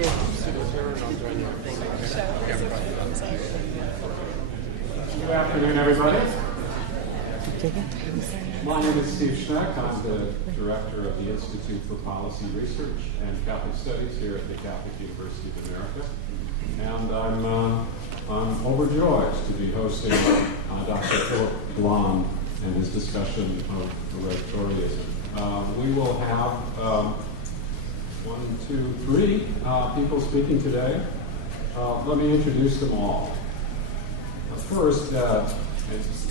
Good afternoon, everybody. My name is Steve Schneck. I'm the director of the Institute for Policy Research and Catholic Studies here at the Catholic University of America. And I'm overjoyed to be hosting Dr. Phillip Blond and his discussion of Toryism. We will have 1, 2, 3 people speaking today. Let me introduce them all. First,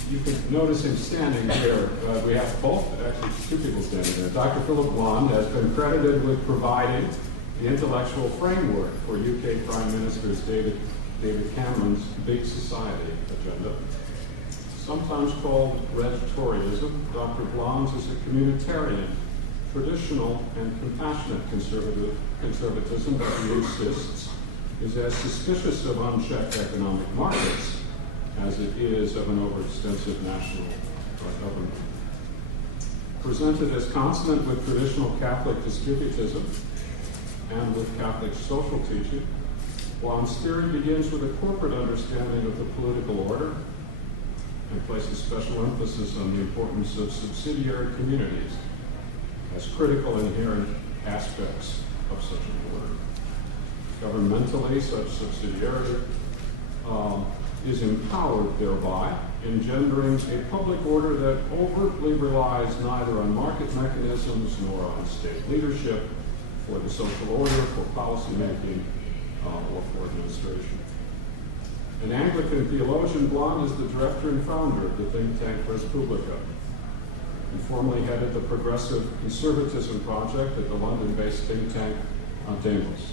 you can notice him standing here. We have actually 2 people standing there. Dr. Phillip Blond has been credited with providing the intellectual framework for UK Prime Minister David Cameron's Big Society agenda. Sometimes called Red Toryism, Dr. Blond is a communitarian, traditional and compassionate conservatism that he insists is as suspicious of unchecked economic markets as it is of an overextensive national government. Presented as consonant with traditional Catholic distributism and with Catholic social teaching, Blond's theory begins with a corporate understanding of the political order and places special emphasis on the importance of subsidiary communities as critical inherent aspects of such an order. Governmentally, such subsidiarity is empowered thereby, engendering a public order that overtly relies neither on market mechanisms nor on state leadership for the social order, for policy making, or for administration. An Anglican theologian, Blond is the director and founder of the think tank Res Publica. He formerly headed the Progressive Conservatism Project at the London-based think tank Demos.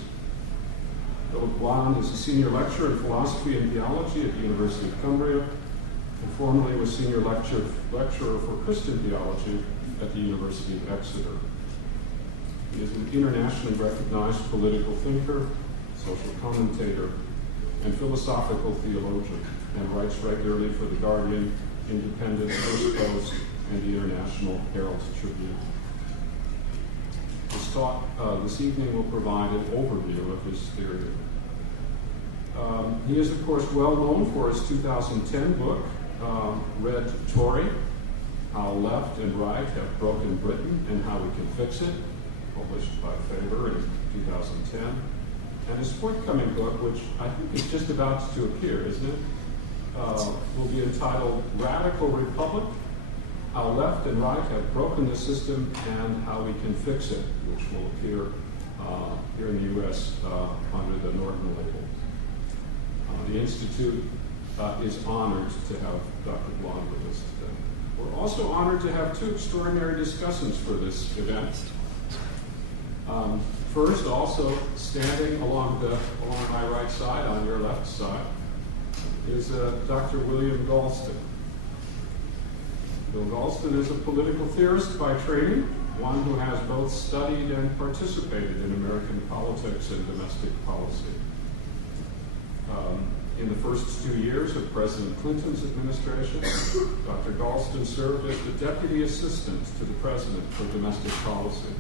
Phillip Blond is a senior lecturer in philosophy and theology at the University of Cumbria, and formerly was senior lecturer for Christian theology at the University of Exeter. He is an internationally recognized political thinker, social commentator, and philosophical theologian, and writes regularly for The Guardian, Independent, First Post, and the International Herald Tribune. His talk this evening will provide an overview of his theory. He is, of course, well known for his 2010 book, Red Tory, How Left and Right Have Broken Britain and How We Can Fix It, published by Faber in 2010. And his forthcoming book, which I think is just about to appear, isn't it? Will be entitled Radical Republic, How Left and Right Have Broken the System and How We Can Fix It, which will appear here in the U.S. under the Norton label. The Institute is honored to have Dr. Blond with us today. We're also honored to have 2 extraordinary discussants for this event. First, also standing along my right side, on your left side, is Dr. William Galston. Bill Galston is a political theorist by training, one who has both studied and participated in American politics and domestic policy. In the first 2 years of President Clinton's administration, Dr. Galston served as the Deputy Assistant to the President for Domestic Policy.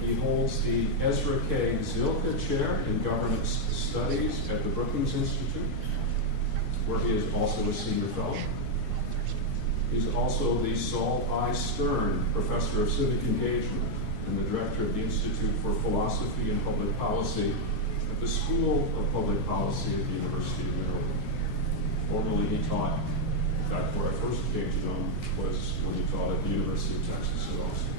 He holds the Ezra K. Zilka Chair in Governance Studies at the Brookings Institute, where he is also a senior fellow. He's also the Saul I. Stern Professor of Civic Engagement and the Director of the Institute for Philosophy and Public Policy at the School of Public Policy at the University of Maryland. Formerly he taught, in fact, where I first came to know him was when he taught at the University of Texas at Austin.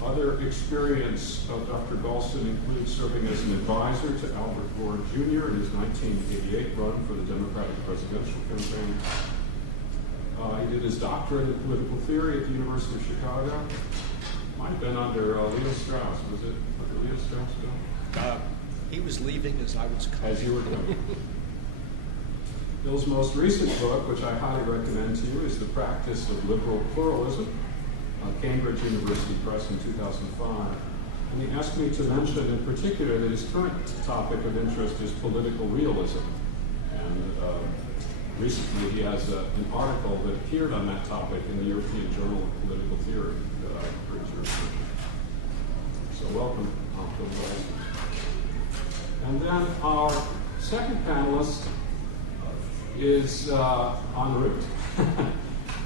Other experience of Dr. Galston includes serving as an advisor to Albert Gore Jr. in his 1988 run for the Democratic presidential campaign. He did his doctorate in political theory at the University of Chicago. Might have been under Leo Strauss. Was it under Leo Strauss? No? He was leaving as I was coming. As you were coming. Bill's most recent book, which I highly recommend to you, is The Practice of Liberal Pluralism, Cambridge University Press in 2005. And he asked me to mention in particular that his current topic of interest is political realism. And recently he has an article that appeared on that topic in the European Journal of Political Theory that I encourage your attention. So welcome, Phil Blond. is en route,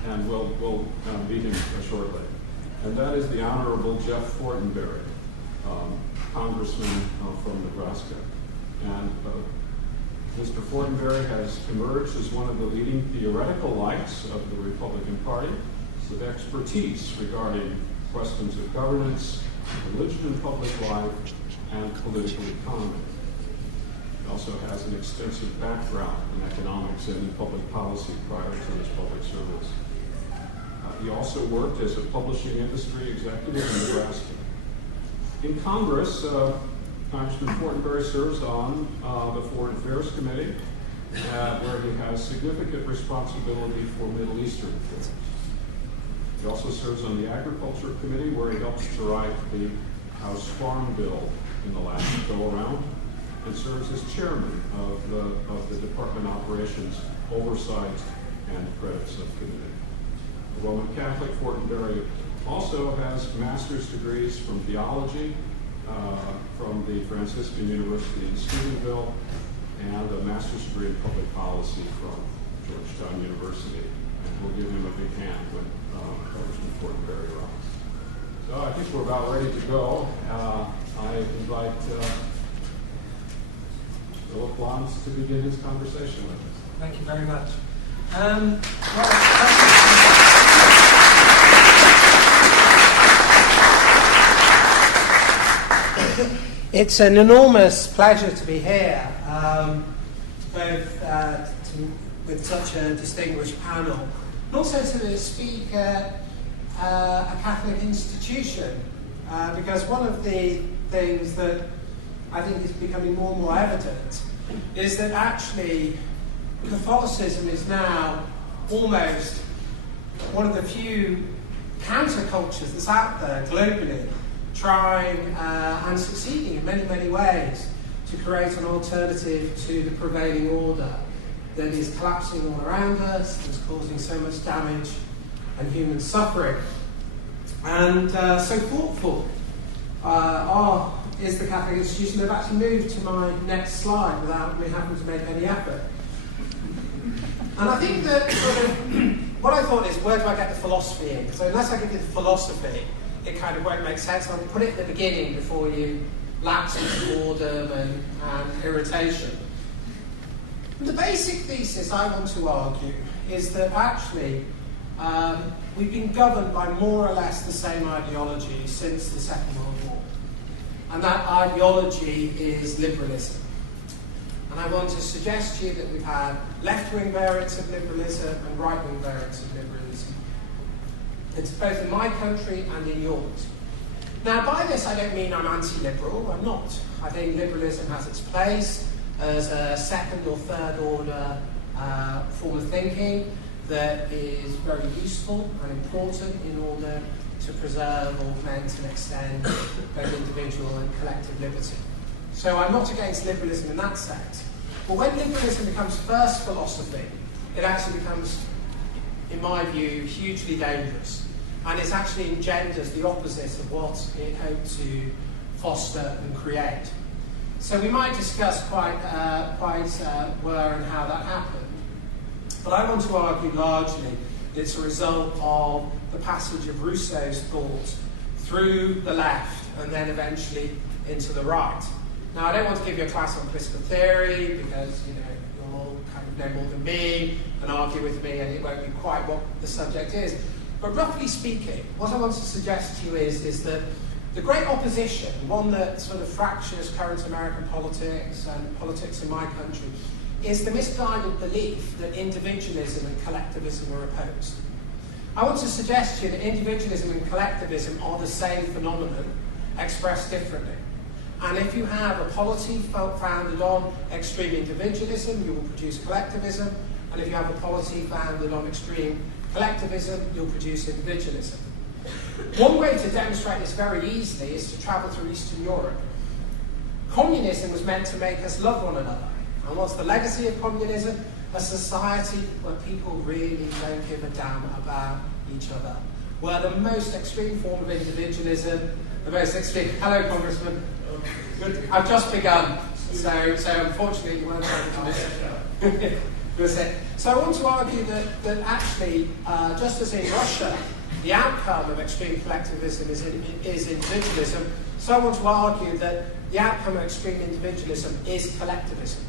and we'll meet him shortly. And that is the Honorable Jeff Fortenberry, Congressman from Nebraska. And Mr. Fortenberry has emerged as one of the leading theoretical lights of the Republican Party with expertise regarding questions of governance, religion in public life, and political economy. He also has an extensive background in economics and in public policy prior to his public service. He also worked as a publishing industry executive in Nebraska. In Congress, Congressman Fortenberry serves on the Foreign Affairs Committee, where he has significant responsibility for Middle Eastern affairs. He also serves on the Agriculture Committee, where he helps to write the House Farm Bill in the last go-around, and serves as chairman of the Department Operations Oversight and Credit Subcommittee. The Roman Catholic Fortenberry also has master's degrees from theology from the Franciscan University in Steubenville, and a master's degree in public policy from Georgetown University. And we'll give him a big hand when Congressman Fortenberry arrives. So I think we're about ready to go. I invite Phillip Blond to begin his conversation with us. Thank you very much. It's an enormous pleasure to be here, with such a distinguished panel, and also to speak at a Catholic institution, because one of the things that I think is becoming more and more evident is that actually Catholicism is now almost one of the few countercultures that's out there globally, trying and succeeding in many, many ways to create an alternative to the prevailing order that is collapsing all around us, that's causing so much damage and human suffering. And so thoughtful is the Catholic institution. They've actually moved to my next slide without me having to make any effort. And I think that what I thought is, where do I get the philosophy in? Because unless I give you the philosophy, it kind of won't make sense. I'll put it at the beginning before you lapse into boredom and irritation. And the basic thesis I want to argue is that actually we've been governed by more or less the same ideology since the Second World War. And that ideology is liberalism. And I want to suggest to you that we've had left-wing variants of liberalism and right-wing variants of liberalism. It's both in my country and in yours. Now, by this, I don't mean I'm anti-liberal. I'm not. I think liberalism has its place as a second or third order form of thinking that is very useful and important in order to preserve, augment, and extend both individual and collective liberty. So I'm not against liberalism in that sense. But when liberalism becomes first philosophy, it actually becomes, in my view, hugely dangerous. And it actually engenders the opposite of what it hoped to foster and create. So we might discuss quite where and how that happened. But I want to argue largely that it's a result of the passage of Rousseau's thought through the left and then eventually into the right. Now, I don't want to give you a class on political theory because, you'll all kind of know more than me and argue with me, and it won't be quite what the subject is. But roughly speaking, what I want to suggest to you is that the great opposition, one that sort of fractures current American politics and politics in my country, is the misguided belief that individualism and collectivism are opposed. I want to suggest to you that individualism and collectivism are the same phenomenon, expressed differently. And if you have a polity founded on extreme individualism, you will produce collectivism. And if you have a polity founded on extreme collectivism, you'll produce individualism. One way to demonstrate this very easily is to travel through Eastern Europe. Communism was meant to make us love one another. And what's the legacy of communism? A society where people really don't give a damn about each other. Where the most extreme form of individualism, the most extreme... Hello, Congressman. Good. I've just begun, so unfortunately you won't have to That's it. So I want to argue that actually, just as in Russia, the outcome of extreme collectivism is individualism, so I want to argue that the outcome of extreme individualism is collectivism.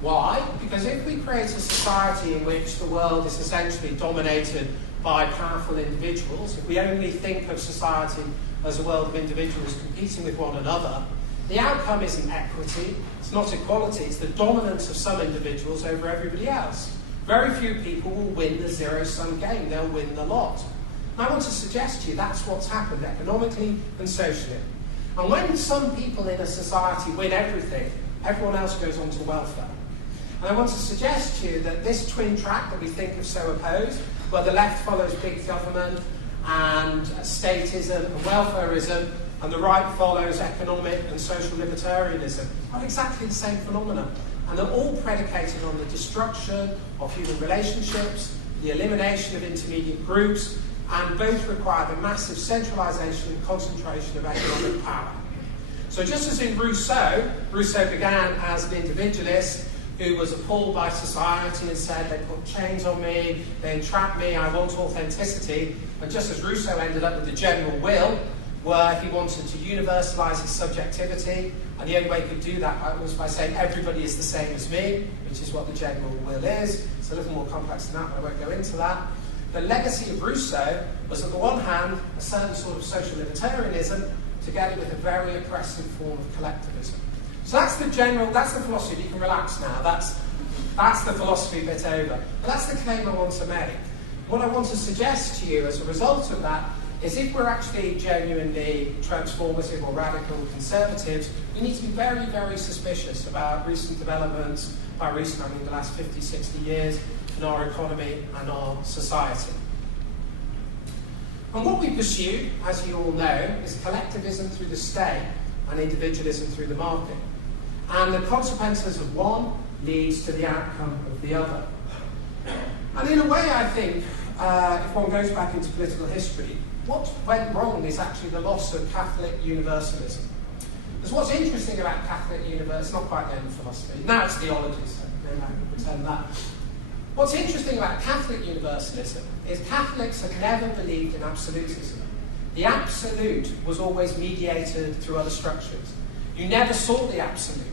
Why? Because if we create a society in which the world is essentially dominated by powerful individuals, if we only think of society as a world of individuals competing with one another, the outcome isn't equity, it's not equality, it's the dominance of some individuals over everybody else. Very few people will win the zero-sum game, they'll win the lot. And I want to suggest to you that's what's happened economically and socially. And when some people in a society win everything, everyone else goes on to welfare. And I want to suggest to you that this twin track that we think of so opposed, where the left follows big government and statism and welfarism, and the right follows economic and social libertarianism, are exactly the same phenomena. And they're all predicated on the destruction of human relationships, the elimination of intermediate groups, and both require the massive centralisation and concentration of economic power. So just as in Rousseau began as an individualist who was appalled by society and said, they put chains on me, they entrap me, I want authenticity, and just as Rousseau ended up with the general will, where he wanted to universalise his subjectivity, and the only way he could do that was by saying everybody is the same as me, which is what the general will is. It's a little more complex than that, but I won't go into that. The legacy of Rousseau was, on the one hand, a certain sort of social libertarianism, together with a very oppressive form of collectivism. So that's the philosophy. You can relax now. That's the philosophy bit over. But that's the claim I want to make. What I want to suggest to you as a result of that is if we're actually genuinely transformative or radical conservatives, we need to be very, very suspicious about recent developments, by recent I mean the last 50, 60 years, in our economy and our society. And what we pursue, as you all know, is collectivism through the state and individualism through the market. And the consequences of one leads to the outcome of the other. And in a way, I think, if one goes back into political history, what went wrong is actually the loss of Catholic universalism. Because what's interesting about Catholic universalism, it's not quite the end of philosophy, now it's theology, so maybe I can pretend that. What's interesting about Catholic universalism is Catholics have never believed in absolutism. The absolute was always mediated through other structures. You never saw the absolute.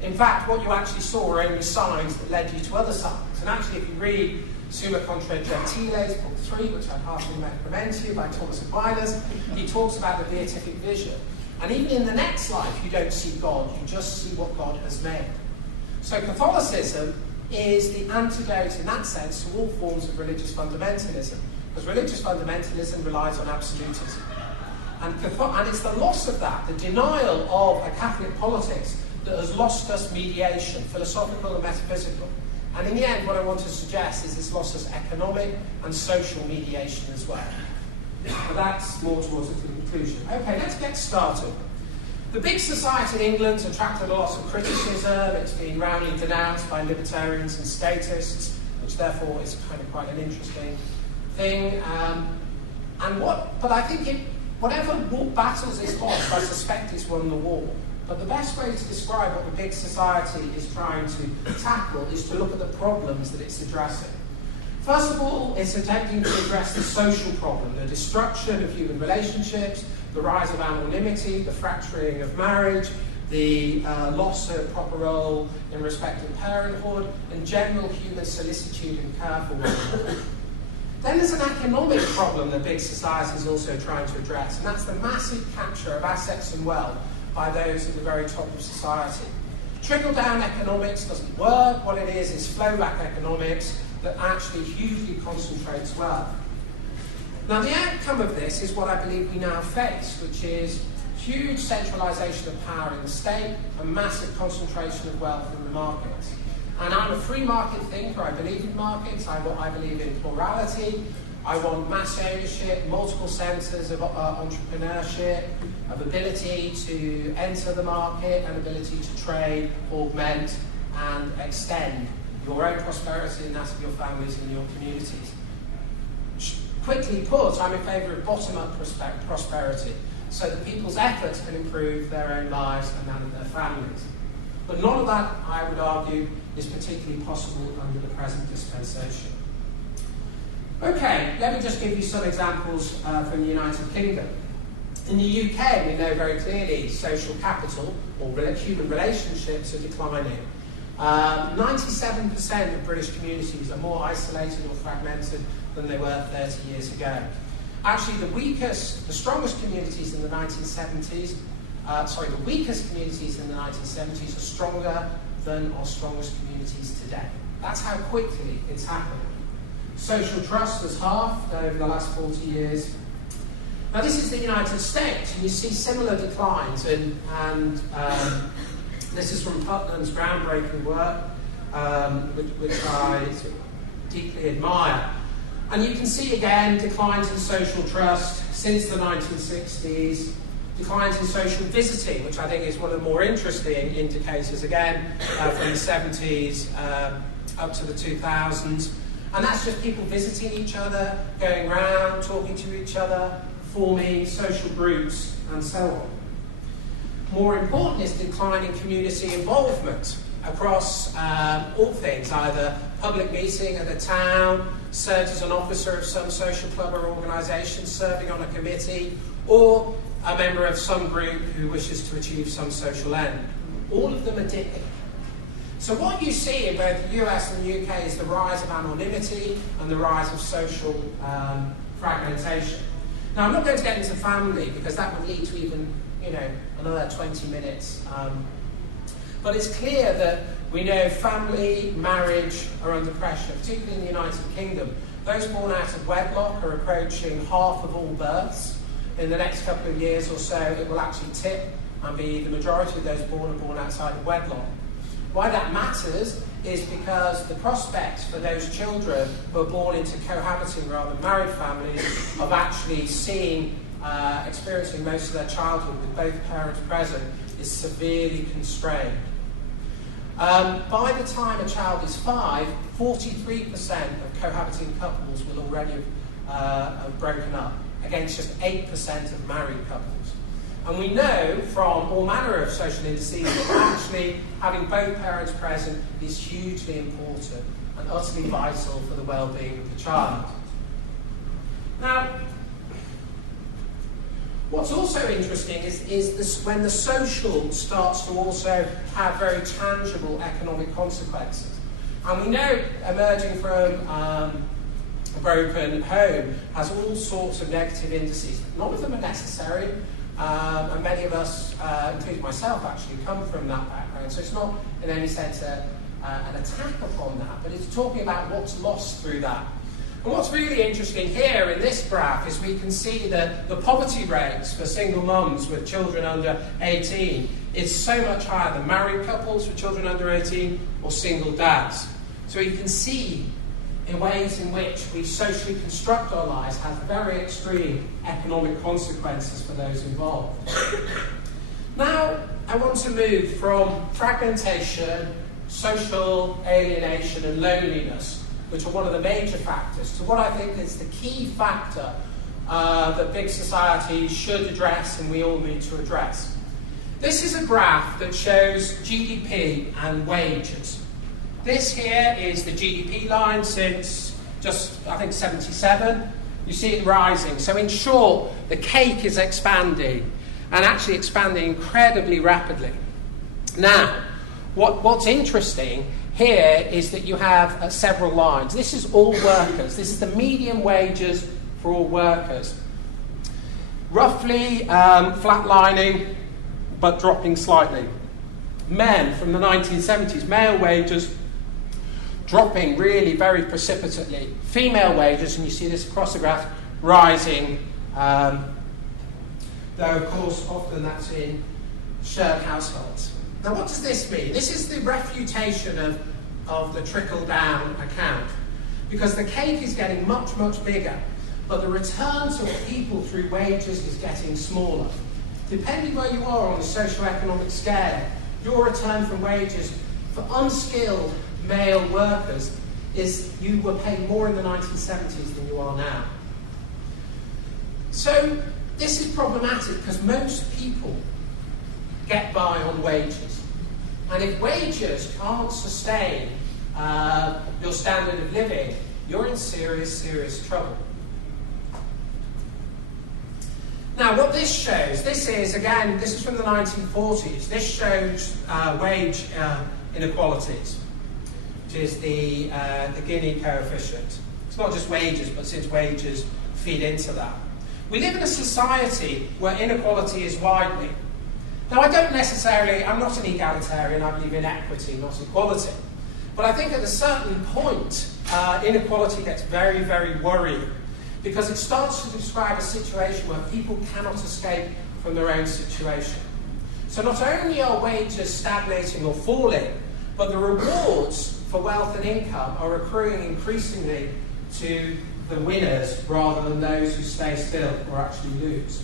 In fact, what you actually saw were only signs that led you to other signs. And actually, if you read Summa Contra Gentiles, Book 3, which I heartily recommend to you, by Thomas Aquinas, he talks about the beatific vision. And even in the next life, you don't see God, you just see what God has made. So Catholicism is the antidote, in that sense, to all forms of religious fundamentalism. Because religious fundamentalism relies on absolutism. And it's the loss of that, the denial of a Catholic politics, that has lost us mediation, philosophical and metaphysical. And in the end, what I want to suggest is this lost us economic and social mediation as well. But that's more towards a conclusion. Okay, let's get started. The big society in England's attracted a lot of criticism. It's been roundly denounced by libertarians and statists, which therefore is kind of quite an interesting thing. But I think whatever battles it's lost, I suspect it's won the war. But the best way to describe what the big society is trying to tackle is to look at the problems that it's addressing. First of all, it's attempting to address the social problem, the destruction of human relationships, the rise of anonymity, the fracturing of marriage, the loss of proper role in respect of parenthood, and general human solicitude and care for one another. Then there's an economic problem that big society is also trying to address, and that's the massive capture of assets and wealth by those at the very top of society. Trickle-down economics doesn't work. What it is flow-back economics that actually hugely concentrates wealth. Now, the outcome of this is what I believe we now face, which is huge centralisation of power in the state and massive concentration of wealth in the markets. And I'm a free market thinker. I believe in markets. I believe in plurality. I want mass ownership, multiple centres of entrepreneurship, of ability to enter the market, and ability to trade, augment, and extend your own prosperity and that of your families and your communities. Quickly put, I'm in favour of bottom-up prosperity, so that people's efforts can improve their own lives and that of their families. But none of that, I would argue, is particularly possible under the present dispensation. Okay, let me just give you some examples from the United Kingdom. In the UK, we know very clearly social capital, or human relationships, are declining. 97% of British communities are more isolated or fragmented than they were 30 years ago. Actually, the strongest communities in the 1970s, the weakest communities in the 1970s are stronger than our strongest communities today. That's how quickly it's happened. Social trust has halved over the last 40 years. Now, this is the United States, and you see similar declines, and this is from Putnam's groundbreaking work, which I deeply admire. And you can see again declines in social trust since the 1960s, declines in social visiting, which I think is one of the more interesting indicators, again, from the 70s up to the 2000s. And that's just people visiting each other, going around, talking to each other, forming social groups, and so on. More important is declining community involvement across all things, either public meeting at a town, served as an officer of some social club or organisation, serving on a committee, or a member of some group who wishes to achieve some social end. All of them are dipping. So what you see in both the US and the UK is the rise of anonymity and the rise of social fragmentation. Now, I'm not going to get into family because that would lead to even, another 20 minutes. But it's clear that we know family, marriage are under pressure, particularly in the United Kingdom. Those born out of wedlock are approaching half of all births. In the next couple of years or so, it will actually tip and be the majority of those born are born outside of wedlock. Why that matters is because the prospects for those children who are born into cohabiting rather than married families of actually experiencing most of their childhood with both parents present is severely constrained. By the time a child is 5, 43% of cohabiting couples will already have broken up, against just 8% of married couples. And we know from all manner of social indices that actually having both parents present is hugely important and utterly vital for the well-being of the child. Now, what's also interesting is this, when the social starts to also have very tangible economic consequences. And we know emerging from a broken home has all sorts of negative indices. None of them are necessary. And many of us, including myself, actually come from that background. So it's not in any sense an attack upon that, but it's talking about what's lost through that. And what's really interesting here in this graph is we can see that the poverty rates for single mums with children under 18 is so much higher than married couples with children under 18 or single dads. So you can see in ways in which we socially construct our lives has very extreme economic consequences for those involved. Now, I want to move from fragmentation, social alienation and loneliness, which are one of the major factors, to what I think is the key factor that big societies should address and we all need to address. This is a graph that shows GDP and wages. This here is the GDP line since just, I think, 77. You see it rising. So in short, the cake is expanding, and actually expanding incredibly rapidly. Now, what's interesting here is that you have several lines. This is all workers. This is the median wages for all workers. Roughly flatlining, but dropping slightly. Men from the 1970s, male wages dropping really very precipitately. Female wages, and you see this across the graph, rising, though of course often that's in shared households. Now what does this mean? This is the refutation of the trickle-down account, because the cake is getting much, much bigger, but the return to people through wages is getting smaller. Depending where you are on the socio-economic scale, your return from wages for unskilled male workers is you were paid more in the 1970s than you are now. So this is problematic because most people get by on wages. And if wages can't sustain your standard of living, you're in serious, serious trouble. Now, what this shows, this is from the 1940s. This shows wage inequalities, which is the Gini coefficient. It's not just wages, but since wages feed into that. We live in a society where inequality is widening. Now, I'm not an egalitarian, I believe in equity, not equality. But I think at a certain point, inequality gets very, very worrying, because it starts to describe a situation where people cannot escape from their own situation. So not only are wages stagnating or falling, but the rewards for wealth and income are accruing increasingly to the winners rather than those who stay still or actually lose.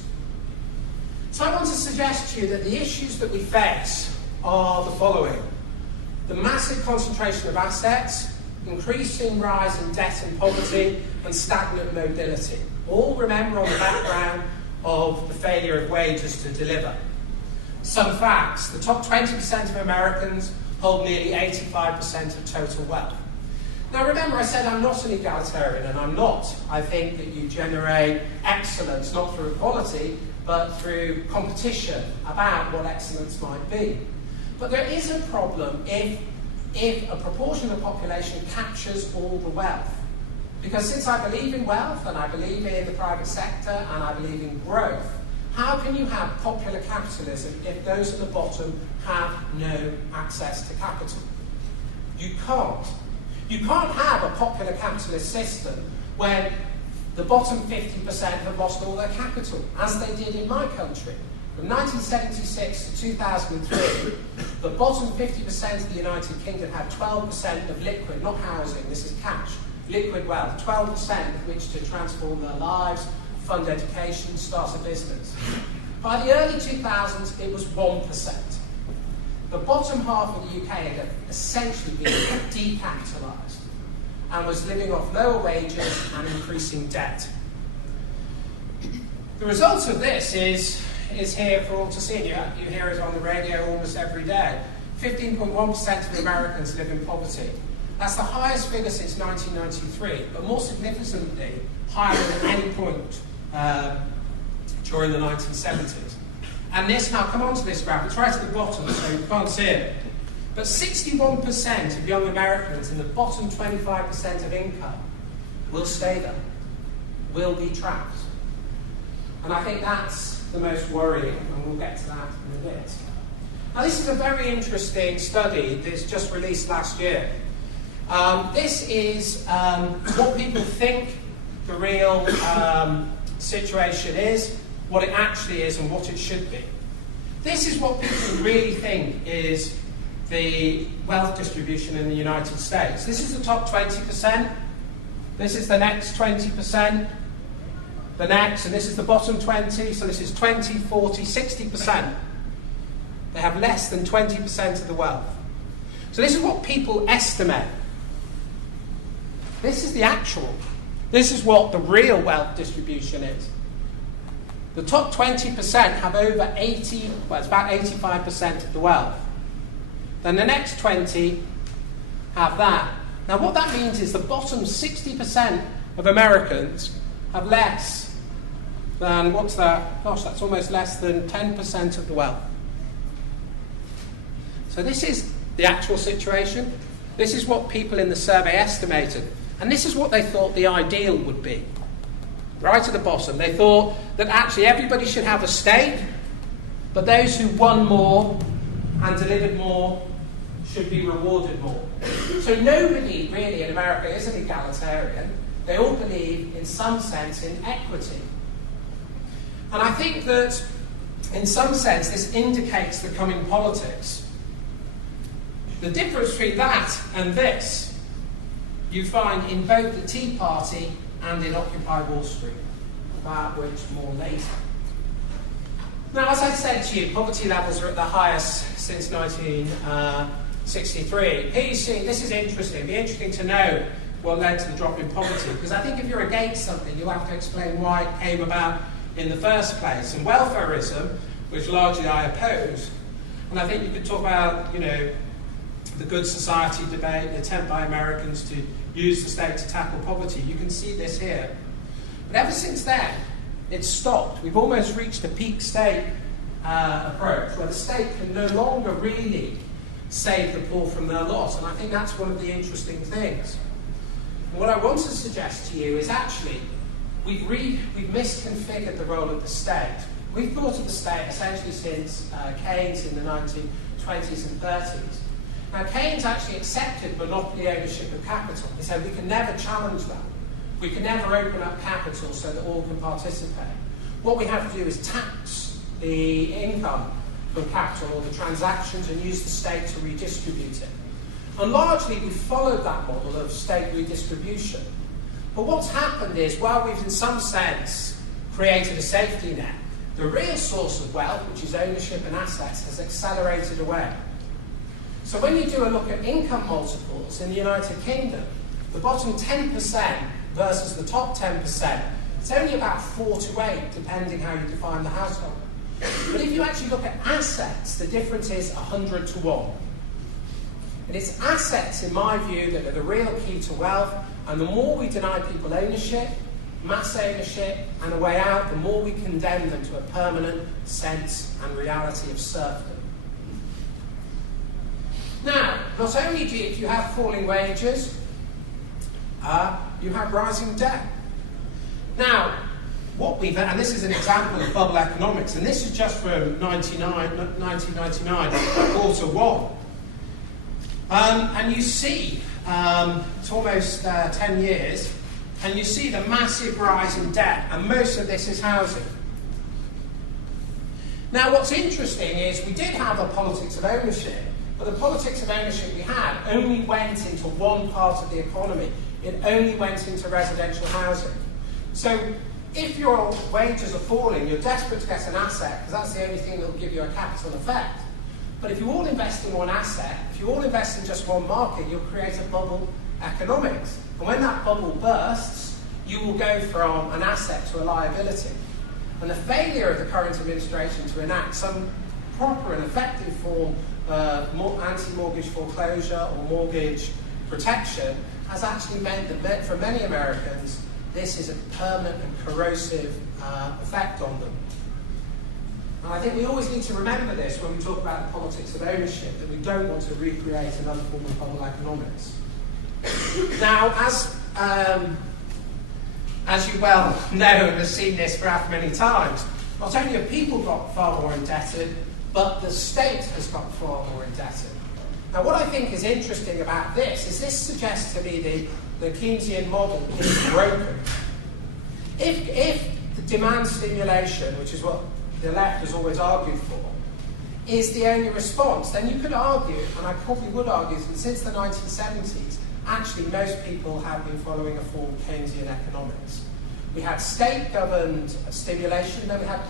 So I want to suggest to you that the issues that we face are the following: the massive concentration of assets, increasing rise in debt and poverty, and stagnant mobility. All, remember, on the background of the failure of wages to deliver. Some facts: the top 20% of Americans hold nearly 85% of total wealth. Now remember, I said I'm not an egalitarian, and I'm not. I think that you generate excellence not through equality, but through competition about what excellence might be. But there is a problem if a proportion of the population captures all the wealth. Because since I believe in wealth, and I believe in the private sector, and I believe in growth, how can you have popular capitalism if those at the bottom have no access to capital? You can't. You can't have a popular capitalist system when the bottom 50% have lost all their capital, as they did in my country. From 1976 to 2003, the bottom 50% of the United Kingdom had 12% of liquid, not housing, this is cash, liquid wealth, 12% of which to transform their lives, fund education, start a business. By the early 2000s, it was 1%. The bottom half of the UK had essentially been decapitalised and was living off lower wages and increasing debt. The result of this is here for all to see. You hear it on the radio almost every day. 15.1% of Americans live in poverty. That's the highest figure since 1993, but more significantly, higher than at any point during the 1970s. And this, now come on to this graph, it's right at the bottom, so you can't see it. But 61% of young Americans in the bottom 25% of income will stay there, will be trapped. And I think that's the most worrying, and we'll get to that in a bit. Now, this is a very interesting study that's just released last year. This is what people think the real situation is, what it actually is, and what it should be. This is what people really think is the wealth distribution in the United States. This is the top 20%. This is the next 20%. The next, and this is the bottom 20, so this is 20, 40, 60%. They have less than 20% of the wealth. So this is what people estimate. This is the actual. This is what the real wealth distribution is. The top 20% have over 80, well, it's about 85% of the wealth. Then the next 20 have that. Now what that means is the bottom 60% of Americans have less than, what's that? Gosh, that's almost less than 10% of the wealth. So this is the actual situation. This is what people in the survey estimated. And this is what they thought the ideal would be. Right at the bottom, they thought that actually everybody should have a stake, but those who won more and delivered more should be rewarded more. So nobody really in America is an egalitarian. They all believe, in some sense, in equity. And I think that, in some sense, this indicates the coming politics. The difference between that and this, you find in both the Tea Party and in Occupy Wall Street, about which more later. Now, as I said to you, poverty levels are at the highest since 1963. Here you see, this is interesting. It'd be interesting to know what led to the drop in poverty, because I think if you're against something, you'll have to explain why it came about in the first place. And welfarism, which largely I oppose, And I think you could talk about, the good society debate, the attempt by Americans to use the state to tackle poverty. You can see this here. But ever since then, it's stopped. We've almost reached a peak state approach where the state can no longer really save the poor from their loss. And I think that's one of the interesting things. And what I want to suggest to you is actually we've misconfigured the role of the state. We've thought of the state essentially since Keynes in the 1920s and 30s. Now, Keynes actually accepted monopoly ownership of capital. He said we can never challenge that. We can never open up capital so that all can participate. What we have to do is tax the income from capital or the transactions and use the state to redistribute it. And largely we followed that model of state redistribution. But what's happened is, while we've in some sense created a safety net, the real source of wealth, which is ownership and assets, has accelerated away. So when you do a look at income multiples in the United Kingdom, the bottom 10% versus the top 10%, it's only about 4 to 8, depending how you define the household. But if you actually look at assets, the difference is 100 to 1. And it's assets, in my view, that are the real key to wealth, and the more we deny people ownership, mass ownership, and a way out, the more we condemn them to a permanent sense and reality of serfdom. Now, not only do you have falling wages, you have rising debt. Now, and this is an example of bubble economics, and this is just from 1999, quarter one. And you see, it's almost 10 years, and you see the massive rise in debt, and most of this is housing. Now, what's interesting is we did have a politics of ownership, but the politics of ownership we had only went into one part of the economy. It only went into residential housing. So if your wages are falling, you're desperate to get an asset, because that's the only thing that will give you a capital effect. But if you all invest in one asset, if you all invest in just one market, you'll create a bubble economics. And when that bubble bursts, you will go from an asset to a liability. And the failure of the current administration to enact some proper and effective form of anti-mortgage foreclosure or mortgage protection has actually meant that for many Americans, this is a permanent and corrosive effect on them. And I think we always need to remember this when we talk about the politics of ownership, that we don't want to recreate another form of bubble economics. Now, as you well know and have seen this graph many times, not only have people got far more indebted, but the state has got far more indebted. Now, what I think is interesting about this is this suggests to me the Keynesian model is broken. If the demand stimulation, which is what the left has always argued for, is the only response, then you could argue, and I probably would argue, that since the 1970s, actually most people have been following a form of Keynesian economics. We had state-governed stimulation, then we had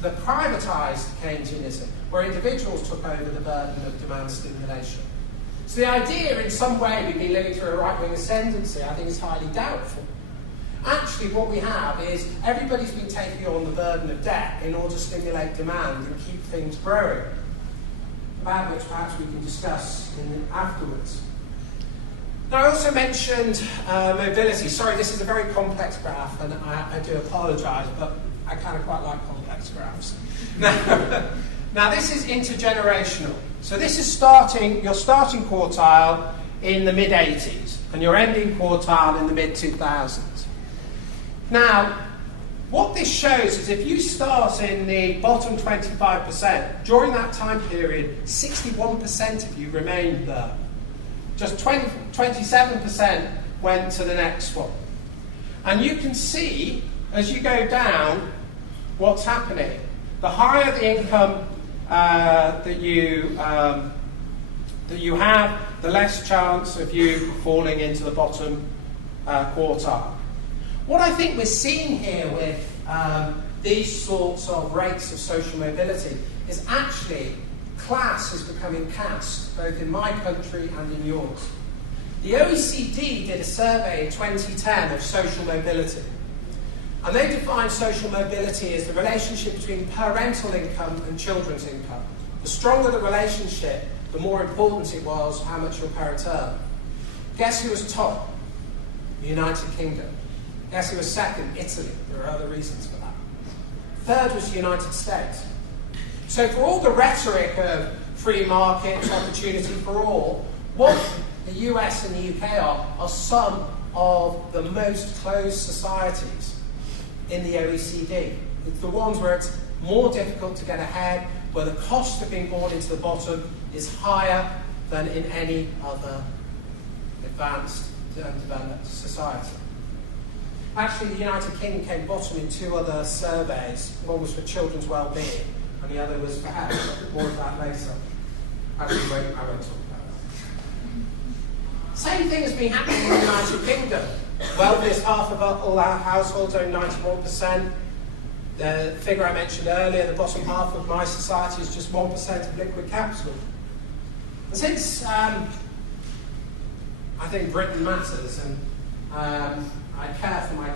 the privatised Keynesianism, where individuals took over the burden of demand stimulation. So the idea, in some way, we've been living through a right-wing ascendancy, I think is highly doubtful. Actually, what we have is everybody's been taking on the burden of debt in order to stimulate demand and keep things growing, about which perhaps we can discuss afterwards. Now, I also mentioned mobility. Sorry, this is a very complex graph, and I do apologise, but I kind of quite like complex graphs. Now, this is intergenerational. So this is your starting quartile in the mid-80s, and your ending quartile in the mid-2000s. Now, what this shows is if you start in the bottom 25%, during that time period, 61% of you remained there. Just 27% went to the next one. And you can see, as you go down, what's happening. The higher the income that you have, the less chance of you falling into the bottom quartile. What I think we're seeing here with these sorts of rates of social mobility is actually class is becoming caste, both in my country and in yours. The OECD did a survey in 2010 of social mobility. And they defined social mobility as the relationship between parental income and children's income. The stronger the relationship, the more important it was how much your parents earned. Guess who was top? The United Kingdom. Guess who was second? Italy. There are other reasons for that. Third was the United States. So for all the rhetoric of free markets, opportunity for all, what the US and the UK are some of the most closed societies in the OECD. It's the ones where it's more difficult to get ahead, where the cost of being born into the bottom is higher than in any other advanced and developed society. Actually, the United Kingdom came bottom in 2 other surveys. One was for children's well-being, and the other was for health. More of that later. Actually, I won't talk about that. Same thing has been happening in the United Kingdom. Wealthiest half of all our households own 91%. The figure I mentioned earlier, the bottom half of my society is just 1% of liquid capital. And since I think Britain matters, and I care for my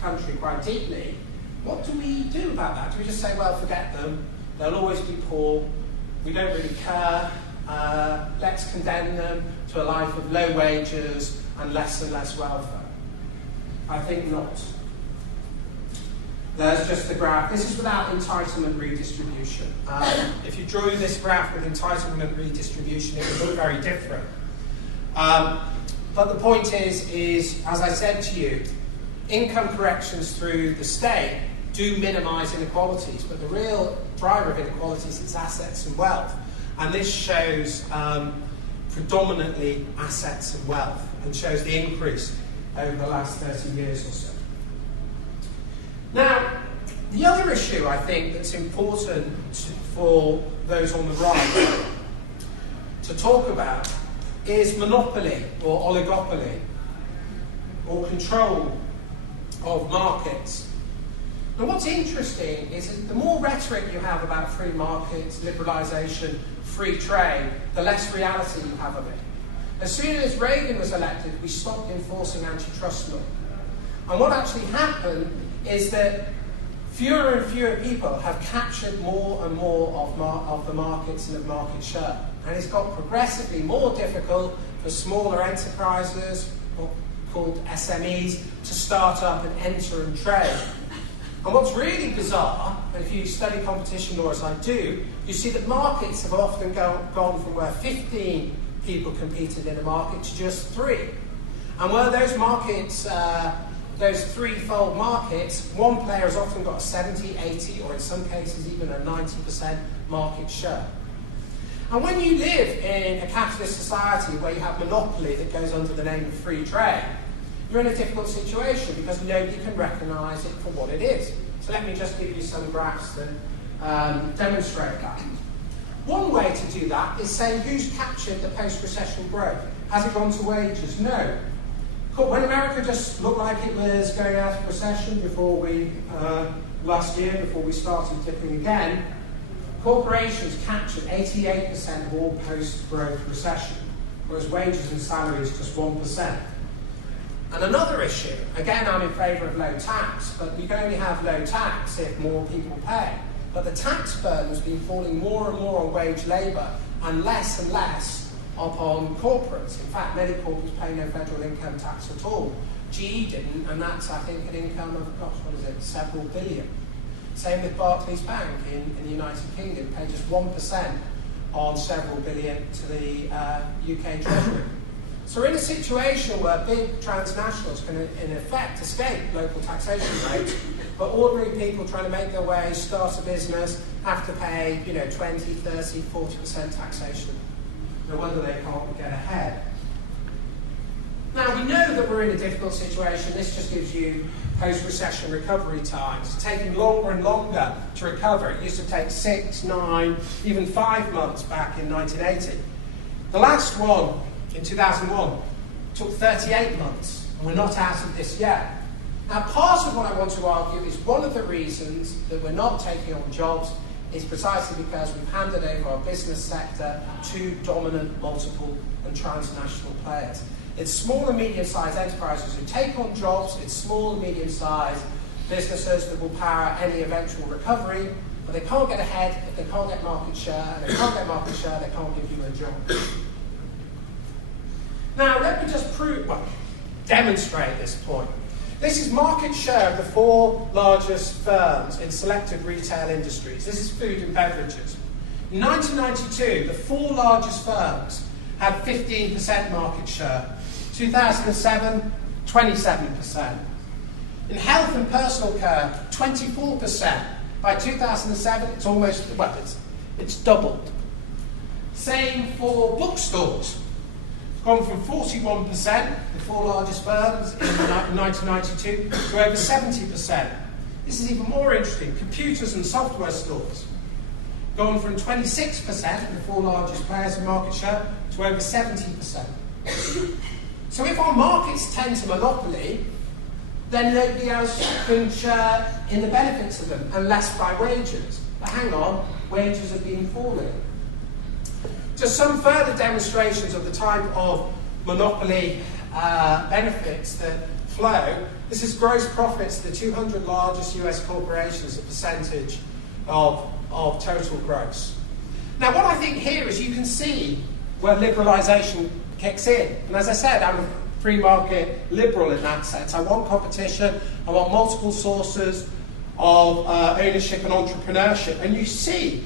country quite deeply, what do we do about that? Do we just say, well, forget them, they'll always be poor, we don't really care, let's condemn them to a life of low wages and less welfare? I think not. There's just the graph. This is without entitlement redistribution. If you drew this graph with entitlement redistribution, it would look very different. But the point is, as I said to you, income corrections through the state do minimise inequalities, but the real driver of inequalities is assets and wealth. And this shows predominantly assets and wealth, and shows the increase over the last 30 years or so. Now, the other issue I think that's important for those on the right to talk about is monopoly or oligopoly or control of markets. Now, what's interesting is that the more rhetoric you have about free markets, liberalisation, free trade, the less reality you have of it. As soon as Reagan was elected, we stopped enforcing antitrust law. And what actually happened is that fewer and fewer people have captured more and more of the markets and of market share. And it's got progressively more difficult for smaller enterprises, called SMEs, to start up and enter and trade. And what's really bizarre, and if you study competition law as I do, you see that markets have often gone from where 15 people competed in a market to just 3. And where those markets, those threefold markets, one player has often got a 70, 80, or in some cases even a 90% market share. And when you live in a capitalist society where you have monopoly that goes under the name of free trade, you're in a difficult situation because nobody can recognise it for what it is. So let me just give you some graphs that demonstrate that. One way to do that is saying who's captured the post-recession growth. Has it gone to wages? No. When America just looked like it was going out of recession before last year, before we started dipping again, corporations captured 88% of all post-growth recession, whereas wages and salaries just 1%. And another issue, again I'm in favour of low tax, but you can only have low tax if more people pay. But the tax burden has been falling more and more on wage labour and less upon corporates. In fact, many corporates pay no federal income tax at all. GE didn't, and that's, I think, an income of, several billion. Same with Barclays Bank in the United Kingdom, pay just 1% on several billion to the UK Treasury. So we're in a situation where big transnationals can, in effect, escape local taxation rates, but ordinary people trying to make their way, start a business, have to pay, 20, 30, 40% taxation. No wonder they can't get ahead. Now, we know that we're in a difficult situation. This just gives you post-recession recovery times. It's taking longer and longer to recover. It used to take 6, 9, even 5 months back in 1980. The last one, in 2001, took 38 months, and we're not out of this yet. Now, part of what I want to argue is one of the reasons that we're not taking on jobs is precisely because we've handed over our business sector to dominant, multiple, and transnational players. It's small and medium-sized enterprises who take on jobs. It's small and medium-sized businesses that will power any eventual recovery. but they can't get ahead if they can't get market share, and they can't get market share, they can't give you a job. Now, let me just demonstrate this point. This is market share of the 4 largest firms in selected retail industries. This is food and beverages. In 1992, the 4 largest firms had 15% market share. 2007, 27%. In health and personal care, 24%. By 2007, it's almost, it's doubled. Same for bookstores. It's gone from 41%, the 4 largest firms in 1992, to over 70%. This is even more interesting. Computers and software stores, gone from 26%, the 4 largest players in market share, to over 70%. So if our markets tend to monopoly, then nobody else can share in the benefits of them, unless by wages. But hang on, wages have been falling. Just some further demonstrations of the type of monopoly benefits that flow. This is gross profits of the 200 largest US corporations, a percentage of total gross. Now, what I think here is you can see where liberalisation kicks in. And as I said, I'm a free market liberal in that sense. I want competition, I want multiple sources of ownership and entrepreneurship. And you see,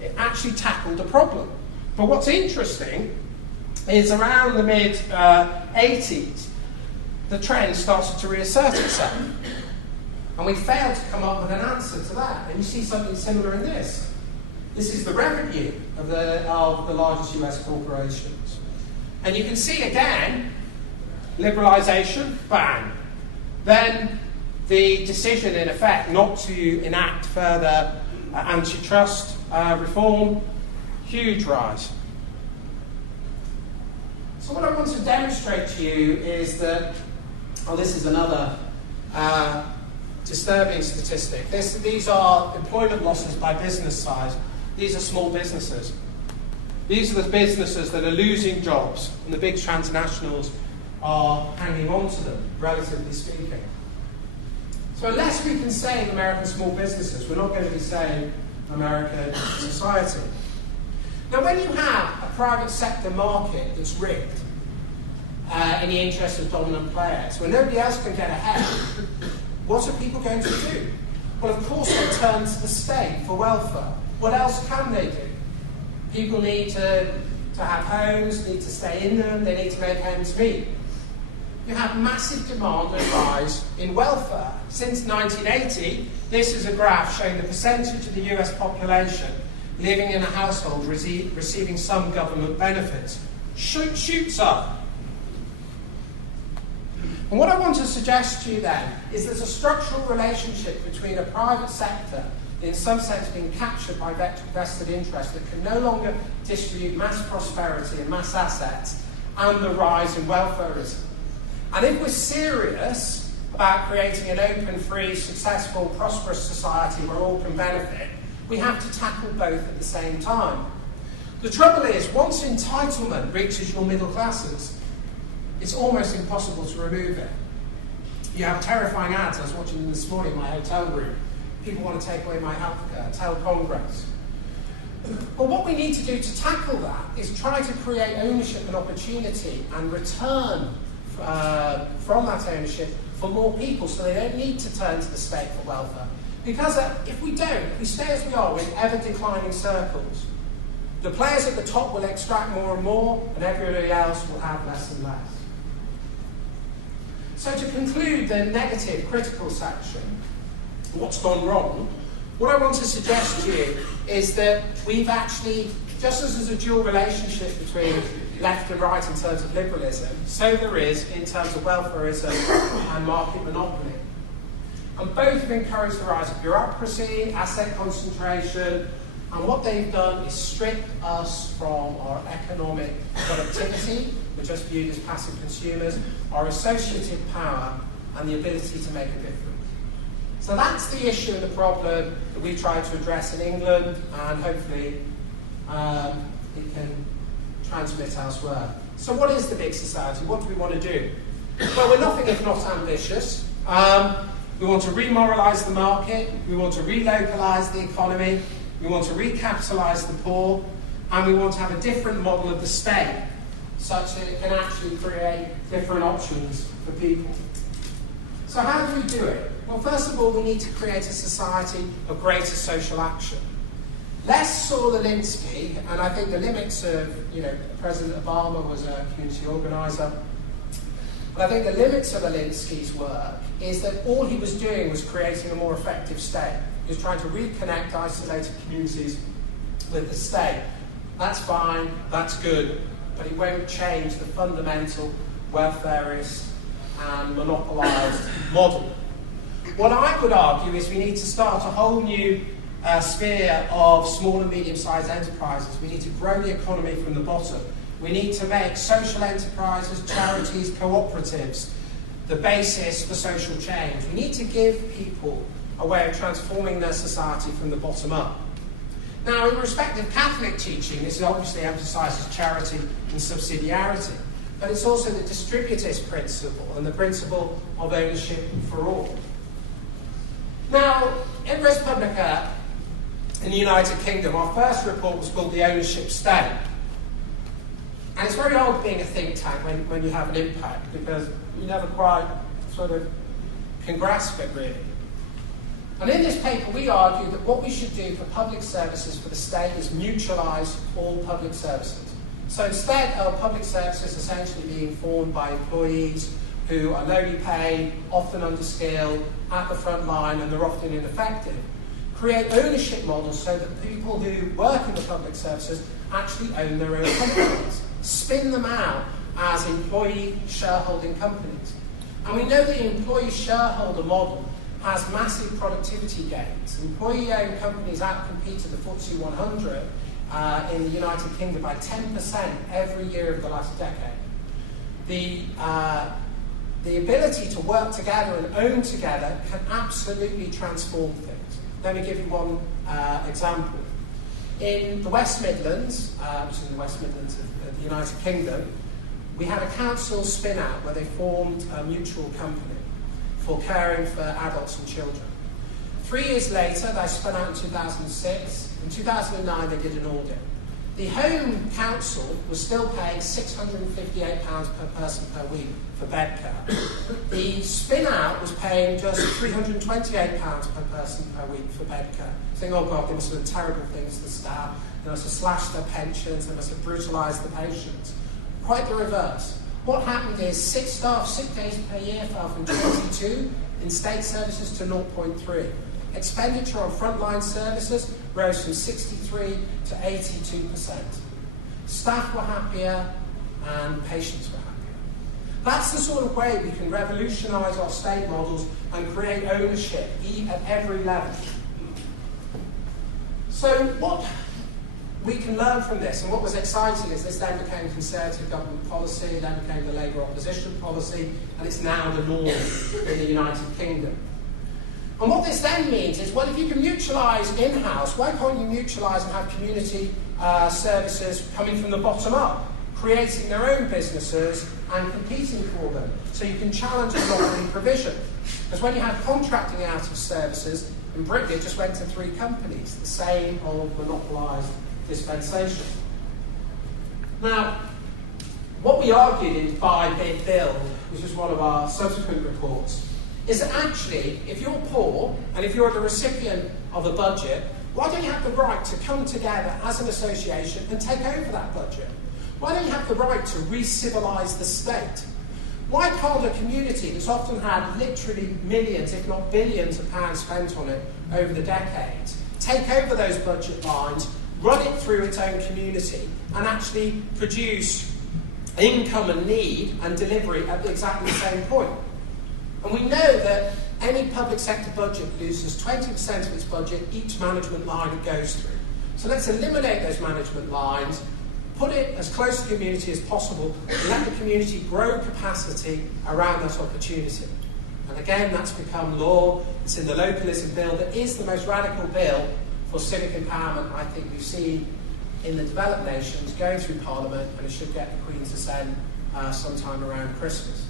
it actually tackled the problem. But what's interesting is around the mid-80s, the trend started to reassert itself. And we failed to come up with an answer to that. And you see something similar in this. This is the revenue of the largest US corporations. And you can see again, liberalisation, bang. Then the decision, in effect, not to enact further antitrust reform, huge rise. So what I want to demonstrate to you is that, this is another disturbing statistic. These are employment losses by business size. These are small businesses. These are the businesses that are losing jobs, and the big transnationals are hanging on to them, relatively speaking. So unless we can save American small businesses, we're not going to be saving American society. Now, when you have a private sector market that's rigged in the interest of dominant players, where nobody else can get ahead, what are people going to do? Well, of course, they turn to the state for welfare. What else can they do? People need to have homes, need to stay in them, they need to make ends meet. You have massive demand and rise in welfare. Since 1980, this is a graph showing the percentage of the US population living in a household receiving some government benefits. Shoots up. And what I want to suggest to you then is there's a structural relationship between a private sector, in some sense being captured by vested interest, that can no longer distribute mass prosperity and mass assets, and the rise in welfareism. And if we're serious about creating an open, free, successful, prosperous society where all can benefit, we have to tackle both at the same time. The trouble is, once entitlement reaches your middle classes, it's almost impossible to remove it. You have terrifying ads. I was watching them this morning in my hotel room. People want to take away my healthcare, tell Congress. But what we need to do to tackle that is try to create ownership and opportunity and return from that ownership for more people, so they don't need to turn to the state for welfare. Because if we stay as we are, we're in ever declining circles. The players at the top will extract more and more, and everybody else will have less and less. So to conclude the negative, critical section, what's gone wrong, what I want to suggest to you is that we've actually, just as there's a dual relationship between left and right in terms of liberalism, so there is in terms of welfareism and market monopoly. And both have encouraged the rise of bureaucracy, asset concentration, and what they've done is strip us from our economic productivity, we're just viewed as passive consumers, our associative power, and the ability to make a difference. So that's the issue and the problem that we try to address in England, and hopefully it can transmit elsewhere. So what is the big society? What do we want to do? Well, we're nothing if not ambitious. We want to remoralise the market, we want to relocalise the economy, we want to recapitalise the poor, and we want to have a different model of the state, such that it can actually create different options for people. So how do we do it? Well, first of all, we need to create a society of greater social action. Less Saul Alinsky, and I think the limits of, President Obama was a community organiser, but I think the limits of Alinsky's work is that all he was doing was creating a more effective state. He was trying to reconnect isolated communities with the state. That's fine, that's good, but it won't change the fundamental welfarist and monopolised model. What I would argue is we need to start a whole new sphere of small and medium-sized enterprises. We need to grow the economy from the bottom. We need to make social enterprises, charities, cooperatives the basis for social change. We need to give people a way of transforming their society from the bottom up. Now, in respect of Catholic teaching, this obviously emphasises charity and subsidiarity, but it's also the distributist principle and the principle of ownership for all. Now, in Res Publica, in the United Kingdom, our first report was called The Ownership State. And it's very odd being a think tank when you have an impact, because you never quite sort of can grasp it, really. And in this paper, we argue that what we should do for public services for the state is mutualise all public services. So instead of public services essentially being formed by employees who are lowly paid, often underskilled, at the front line, and they're often ineffective, create ownership models so that people who work in the public services actually own their own companies, spin them out as employee shareholding companies. And we know the employee shareholder model has massive productivity gains. Employee-owned companies outcompeted the FTSE 100 in the United Kingdom by 10% every year of the last decade. The ability to work together and own together can absolutely transform things. Let me give you one example. In the West Midlands, which is in the West Midlands of the United Kingdom, we had a council spin-out where they formed a mutual company for caring for adults and children. 3 years later, they spun out in 2006. In 2009, they did an audit. The Home Council was still paying £658 per person per week for bed care. The spin-out was paying just £328 per person per week for bed care. Saying, oh God, they must have done terrible things to the staff. They must have slashed their pensions. They must have brutalised the patients. Quite the reverse. What happened is sick days per year fell from 22 in state services to 0.3. Expenditure on frontline services rose from 63 to 82%. Staff were happier and patients were happier. That's the sort of way we can revolutionise our state models and create ownership at every level. So what we can learn from this, and what was exciting is this then became Conservative government policy, then became the Labour opposition policy, and it's now the norm in the United Kingdom. And what this then means is, well, if you can mutualise in-house, why can't you mutualise and have community services coming from the bottom up, creating their own businesses and competing for them, so you can challenge monopoly provision? Because when you have contracting out of services, in Britain it just went to 3 companies, the same old monopolised dispensation. Now, what we argued in Buy, Bid, Build, which was one of our subsequent reports, is that actually, if you're poor and if you're the recipient of a budget, why don't you have the right to come together as an association and take over that budget? Why don't you have the right to re-civilise the state? Why can't a community that's often had literally millions, if not billions of pounds spent on it over the decades, take over those budget lines, run it through its own community, and actually produce income and need and delivery at exactly the same point? And we know that any public sector budget loses 20% of its budget each management line it goes through. So let's eliminate those management lines, put it as close to the community as possible, and let the community grow capacity around that opportunity. And again, that's become law. It's in the localism bill that is the most radical bill for civic empowerment I think we've seen in the developed nations, going through Parliament, and it should get the Queen's assent sometime around Christmas.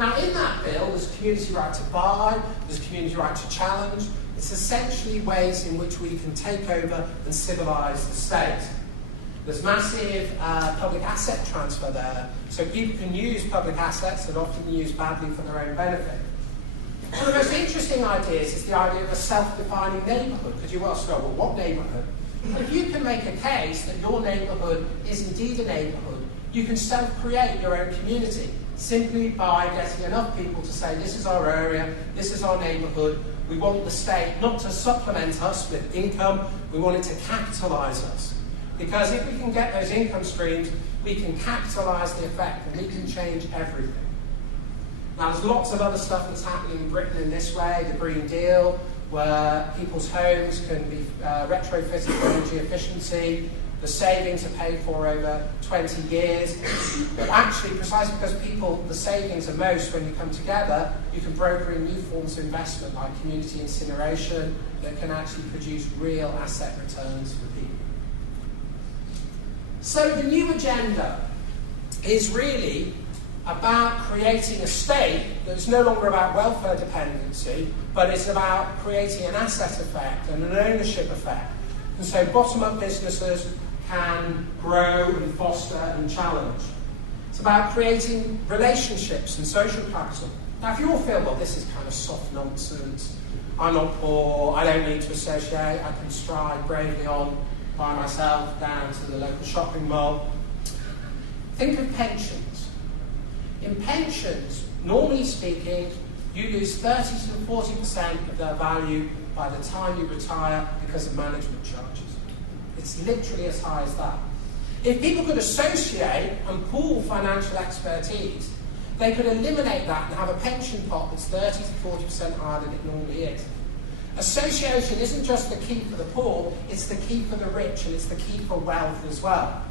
Now, in that bill, there's community right to buy, there's community right to challenge. It's essentially ways in which we can take over and civilise the state. There's massive public asset transfer there, so people can use public assets that are often used badly for their own benefit. One of the most interesting ideas is the idea of a self-defining neighbourhood, because you ask, well, what neighbourhood? And if you can make a case that your neighbourhood is indeed a neighbourhood, you can self-create your own community simply by getting enough people to say, this is our area, this is our neighbourhood, we want the state not to supplement us with income, we want it to capitalise us. Because if we can get those income streams, we can capitalise the effect and we can change everything. Now, there's lots of other stuff that's happening in Britain in this way, the Green Deal, where people's homes can be retrofitted for energy efficiency, the savings are paid for over 20 years. But actually, precisely because the savings are most when you come together, you can broker in new forms of investment like community incineration that can actually produce real asset returns for people. So the new agenda is really about creating a state that's no longer about welfare dependency, but it's about creating an asset effect and an ownership effect. And so bottom-up businesses can grow and foster and challenge. It's about creating relationships and social capital. Now, if you all feel, well, this is kind of soft nonsense, I'm not poor, I don't need to associate, I can stride bravely on by myself down to the local shopping mall. Think of pensions. In pensions, normally speaking, you lose 30 to 40% of their value by the time you retire because of management charges. It's literally as high as that. If people could associate and pool financial expertise, they could eliminate that and have a pension pot that's 30 to 40% higher than it normally is. Association isn't just the key for the poor, it's the key for the rich, and it's the key for wealth as well.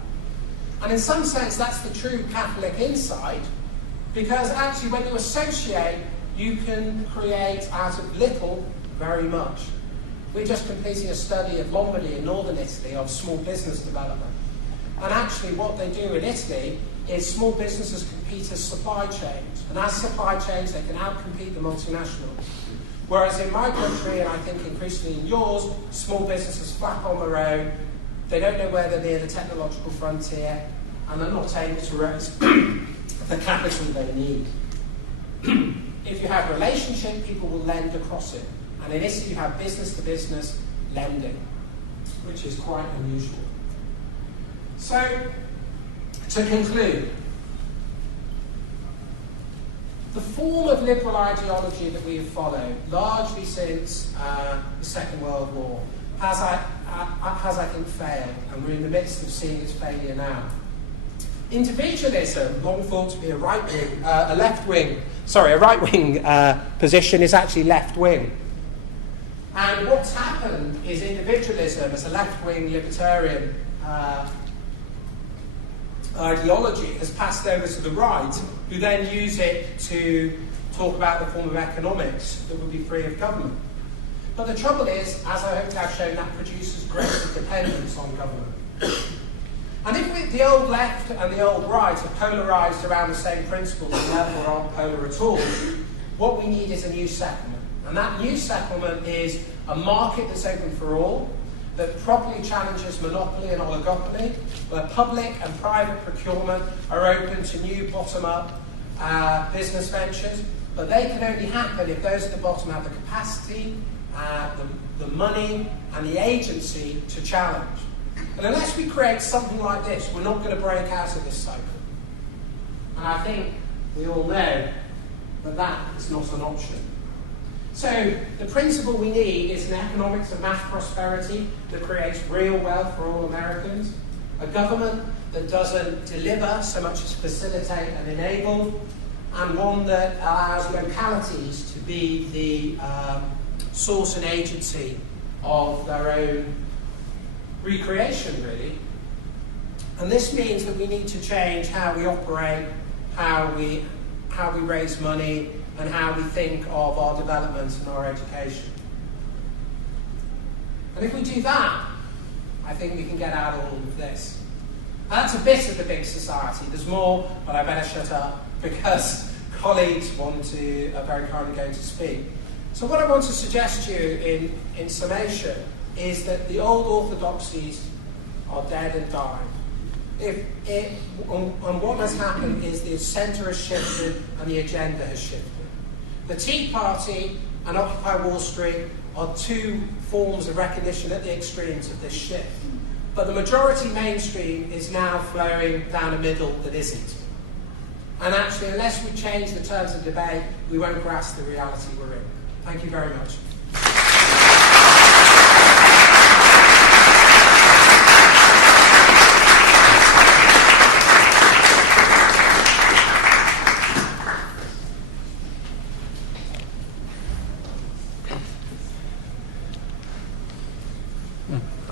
And in some sense, that's the true Catholic insight, because actually when you associate, you can create out of little very much. We're just completing a study of Lombardy in northern Italy of small business development. And actually what they do in Italy is small businesses compete as supply chains. And as supply chains, they can outcompete the multinationals. Whereas in my country, and I think increasingly in yours, small businesses flap on their own. They don't know where they're near the technological frontier, and they're not able to raise the capital they need. If you have a relationship, people will lend across it. And in Italy, you have business-to-business lending, which is quite unusual. So, to conclude, the form of liberal ideology that we have followed, largely since the Second World War, has, I think, failed, and we're in the midst of seeing its failure now. Individualism, long thought to be a right-wing position, is actually left-wing. And what's happened is individualism as a left-wing libertarian ideology has passed over to the right, who then use it to talk about the form of economics that would be free of government. But the trouble is, as I hope I've shown, that produces greater dependence on government. And if the old left and the old right are polarised around the same principles and therefore aren't polar at all, what we need is a new settlement. And that new settlement is a market that's open for all, that properly challenges monopoly and oligopoly, where public and private procurement are open to new bottom-up business ventures, but they can only happen if those at the bottom have the capacity, the money, and the agency to challenge. And unless we create something like this, we're not going to break out of this cycle. And I think we all know that that is not an option. So the principle we need is an economics of mass prosperity that creates real wealth for all Americans, a government that doesn't deliver so much as facilitate and enable, and one that allows localities to be the source and agency of their own recreation, really. And this means that we need to change how we operate, how we raise money, and how we think of our development and our education. And if we do that, I think we can get out of all of this. And that's a bit of the big society. There's more, but I better shut up, because colleagues are very kindly going to speak. So what I want to suggest to you in summation is that the old orthodoxies are dead and dying. And what has happened is the centre has shifted and the agenda has shifted. The Tea Party and Occupy Wall Street are two forms of recognition at the extremes of this shift. But the majority mainstream is now flowing down a middle that isn't. And actually, unless we change the terms of debate, we won't grasp the reality we're in. Thank you very much.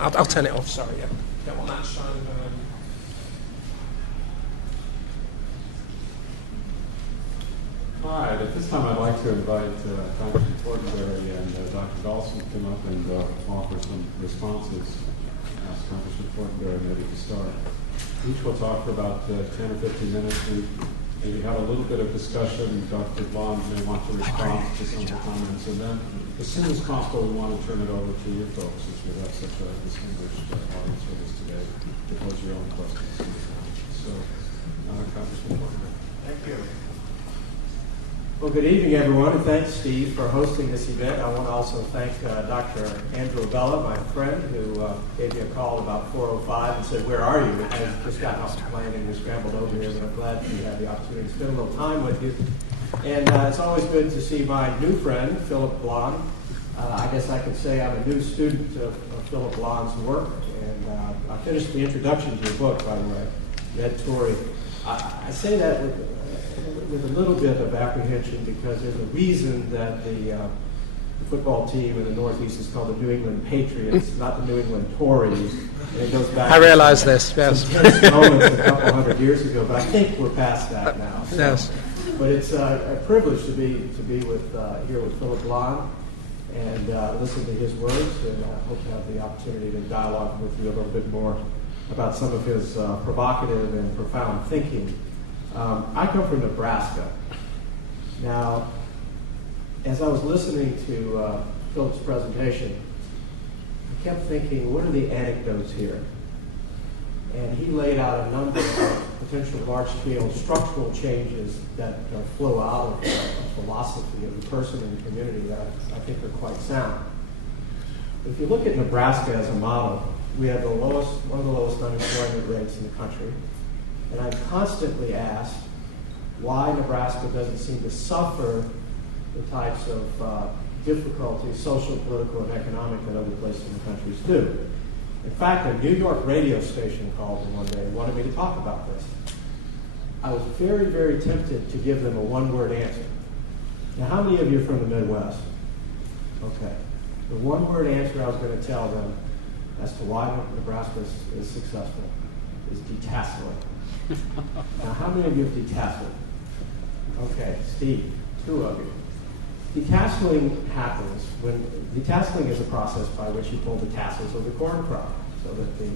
I'll turn it off, sorry. Yeah. Don't want that shining behind me. All right, at this time I'd like to invite Congressman Fortenberry and Dr. Dawson to come up and offer some responses. Ask Congressman Fortenberry maybe to start. Each will talk for about 10 or 15 minutes. We maybe have a little bit of discussion. Dr. Blond may want to respond to some of the comments. And then, as soon as possible, we want to turn it over to you folks, since we have such a distinguished audience with us today, to pose your own questions. So, Congressman Fortenberry. Thank you. Well, good evening, everyone, and thanks, Steve, for hosting this event. I want to also thank Dr. Andrew Abella, my friend, who gave me a call about 4:05 and said, "Where are you?" I've just gotten off the plane and we scrambled over here, but I'm glad to have the opportunity to spend a little time with you. And it's always good to see my new friend, Phillip Blond. I guess I could say I'm a new student of Phillip Blond's work, and I finished the introduction to your book, by the way, read Tory. I say that with a little bit of apprehension because there's a reason that the football team in the Northeast is called the New England Patriots, not the New England Tories. And it goes back. I realize this, yes. Some tense moments a couple hundred years ago, but I think we're past that now. So. Yes. But it's a privilege to be with here with Phillip Blond and listen to his words, and I hope to have the opportunity to dialogue with you a little bit more about some of his provocative and profound thinking. I come from Nebraska. Now, as I was listening to Philip's presentation, I kept thinking, what are the anecdotes here? And he laid out a number of potential large-scale structural changes that flow out of the philosophy of the person and the community that I think are quite sound. But if you look at Nebraska as a model, we have one of the lowest unemployment rates in the country. And I'm constantly asked why Nebraska doesn't seem to suffer the types of difficulties, social, political, and economic, that other places in the country do. In fact, a New York radio station called me one day and wanted me to talk about this. I was very, very tempted to give them a one-word answer. Now, how many of you are from the Midwest? Okay. The one-word answer I was going to tell them as to why Nebraska is successful is detasseling. Now, how many of you have detasseled? Okay, Steve, 2 of you. Detasseling happens when detasseling is a process by which you pull the tassels of the corn crop so that the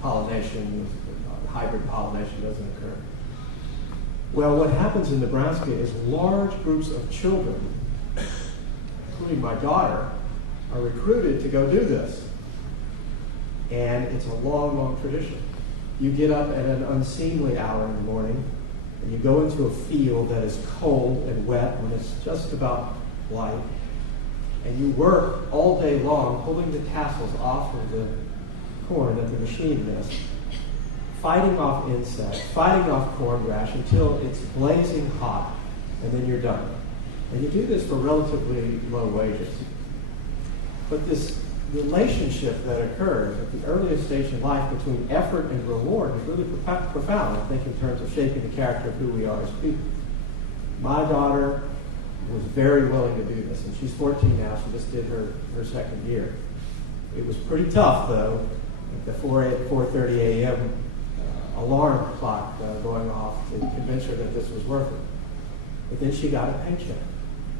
pollination, hybrid pollination doesn't occur. Well, what happens in Nebraska is large groups of children, including my daughter, are recruited to go do this. And it's a long, long tradition. You get up at an unseemly hour in the morning, and you go into a field that is cold and wet when it's just about light, and you work all day long pulling the tassels off of the corn that the machine missed, fighting off insects, fighting off corn rash until it's blazing hot, and then you're done. And you do this for relatively low wages. But this relationship that occurs at the earliest stage in life between effort and reward is really profound, I think, in terms of shaping the character of who we are as people. My daughter was very willing to do this, and she's 14 now. She just did her second year. It was pretty tough, though, at the 4:30 a.m. Alarm clock going off to convince her that this was worth it. But then she got a paycheck.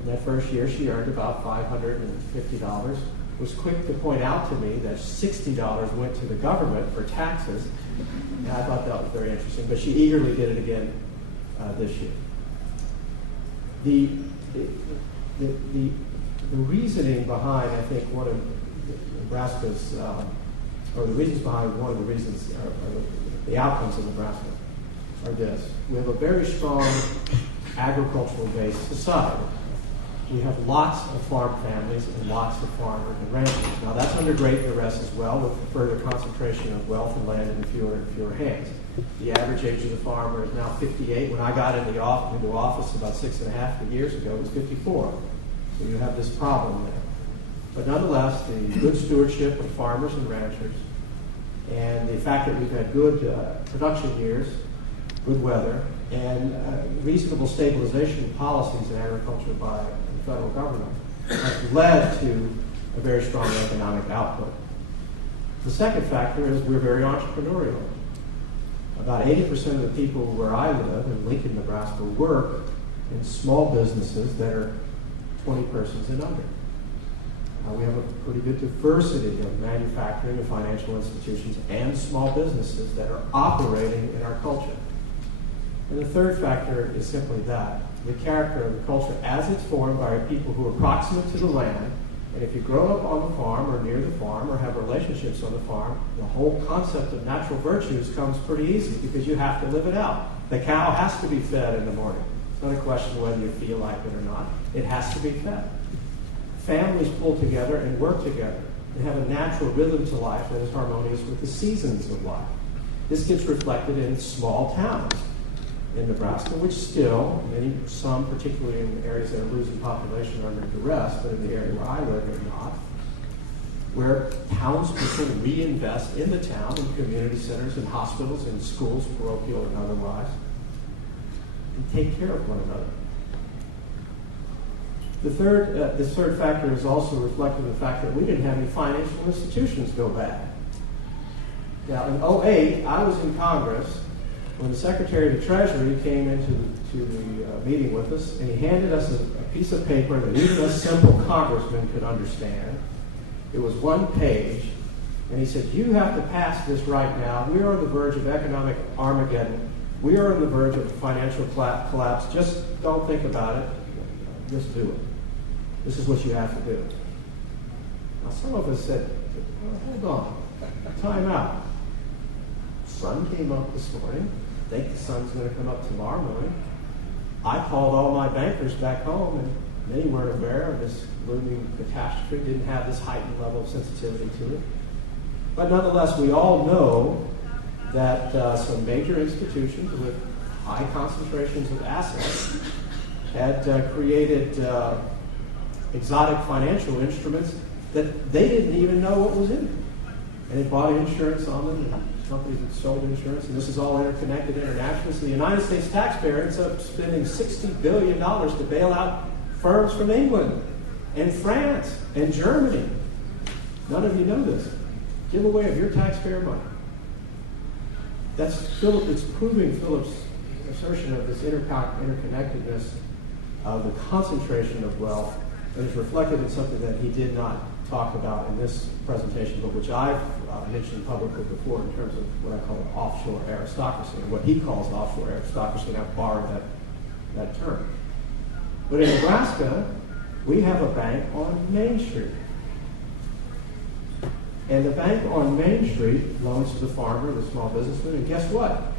In that first year, she earned about $550. Was quick to point out to me that $60 went to the government for taxes, and I thought that was very interesting. But she eagerly did it again this year. The reasoning behind, I think, one of Nebraska's, or the reasons behind one of the reasons, the outcomes of Nebraska are this. We have a very strong agricultural-based society. We have lots of farm families and lots of farmers and ranchers. Now that's under great duress as well, with further concentration of wealth and land in fewer and fewer hands. The average age of the farmer is now 58. When I got into office about 6.5 years ago, it was 54. So you have this problem there. But nonetheless, the good stewardship of farmers and ranchers, and the fact that we've had good production years, good weather, and reasonable stabilization policies in agriculture by the federal government has led to a very strong economic output. The second factor is we're very entrepreneurial. About 80% of the people where I live in Lincoln, Nebraska, work in small businesses that are 20 persons and under. We have a pretty good diversity of manufacturing and financial institutions and small businesses that are operating in our culture. And the third factor is simply that, the character of the culture as it's formed by people who are proximate to the land. And if you grow up on the farm or near the farm or have relationships on the farm, the whole concept of natural virtues comes pretty easy because you have to live it out. The cow has to be fed in the morning. It's not a question of whether you feel like it or not. It has to be fed. Families pull together and work together. They have a natural rhythm to life that is harmonious with the seasons of life. This gets reflected in small towns in Nebraska, which still, some, particularly in areas that are losing population, are under duress, but in the area where I live, they're not, where townspeople reinvest in the town, in community centers, in hospitals, in schools, parochial and otherwise, and take care of one another. The third factor is also reflected in the fact that we didn't have any financial institutions go bad. Now, in 2008, I was in Congress when the Secretary of the Treasury came into the meeting with us, and he handed us a piece of paper that even a simple congressman could understand. It was one page, and he said, "You have to pass this right now. We are on the verge of economic Armageddon. We are on the verge of financial collapse. Just don't think about it. Just do it. This is what you have to do." Now, some of us said, "Hold on, time out. Sun came up this morning. I think the sun's going to come up tomorrow morning." I called all my bankers back home, and they weren't aware of this looming catastrophe, didn't have this heightened level of sensitivity to it. But nonetheless, we all know that some major institutions with high concentrations of assets had created exotic financial instruments that they didn't even know what was in them. And they bought insurance on them, and companies that sold insurance, and this is all interconnected internationally. So the United States taxpayer ends up spending $60 billion to bail out firms from England and France and Germany. None of you know this. Giveaway of your taxpayer money. That's Philip. It's proving Philip's assertion of this interconnectedness of the concentration of wealth that is reflected in something that he did not talk about in this presentation, but which I've mentioned publicly before in terms of what I call an offshore aristocracy, and what he calls offshore aristocracy, and I've borrowed that term. But in Nebraska, we have a bank on Main Street. And the bank on Main Street loans to the farmer, the small businessman, and guess what?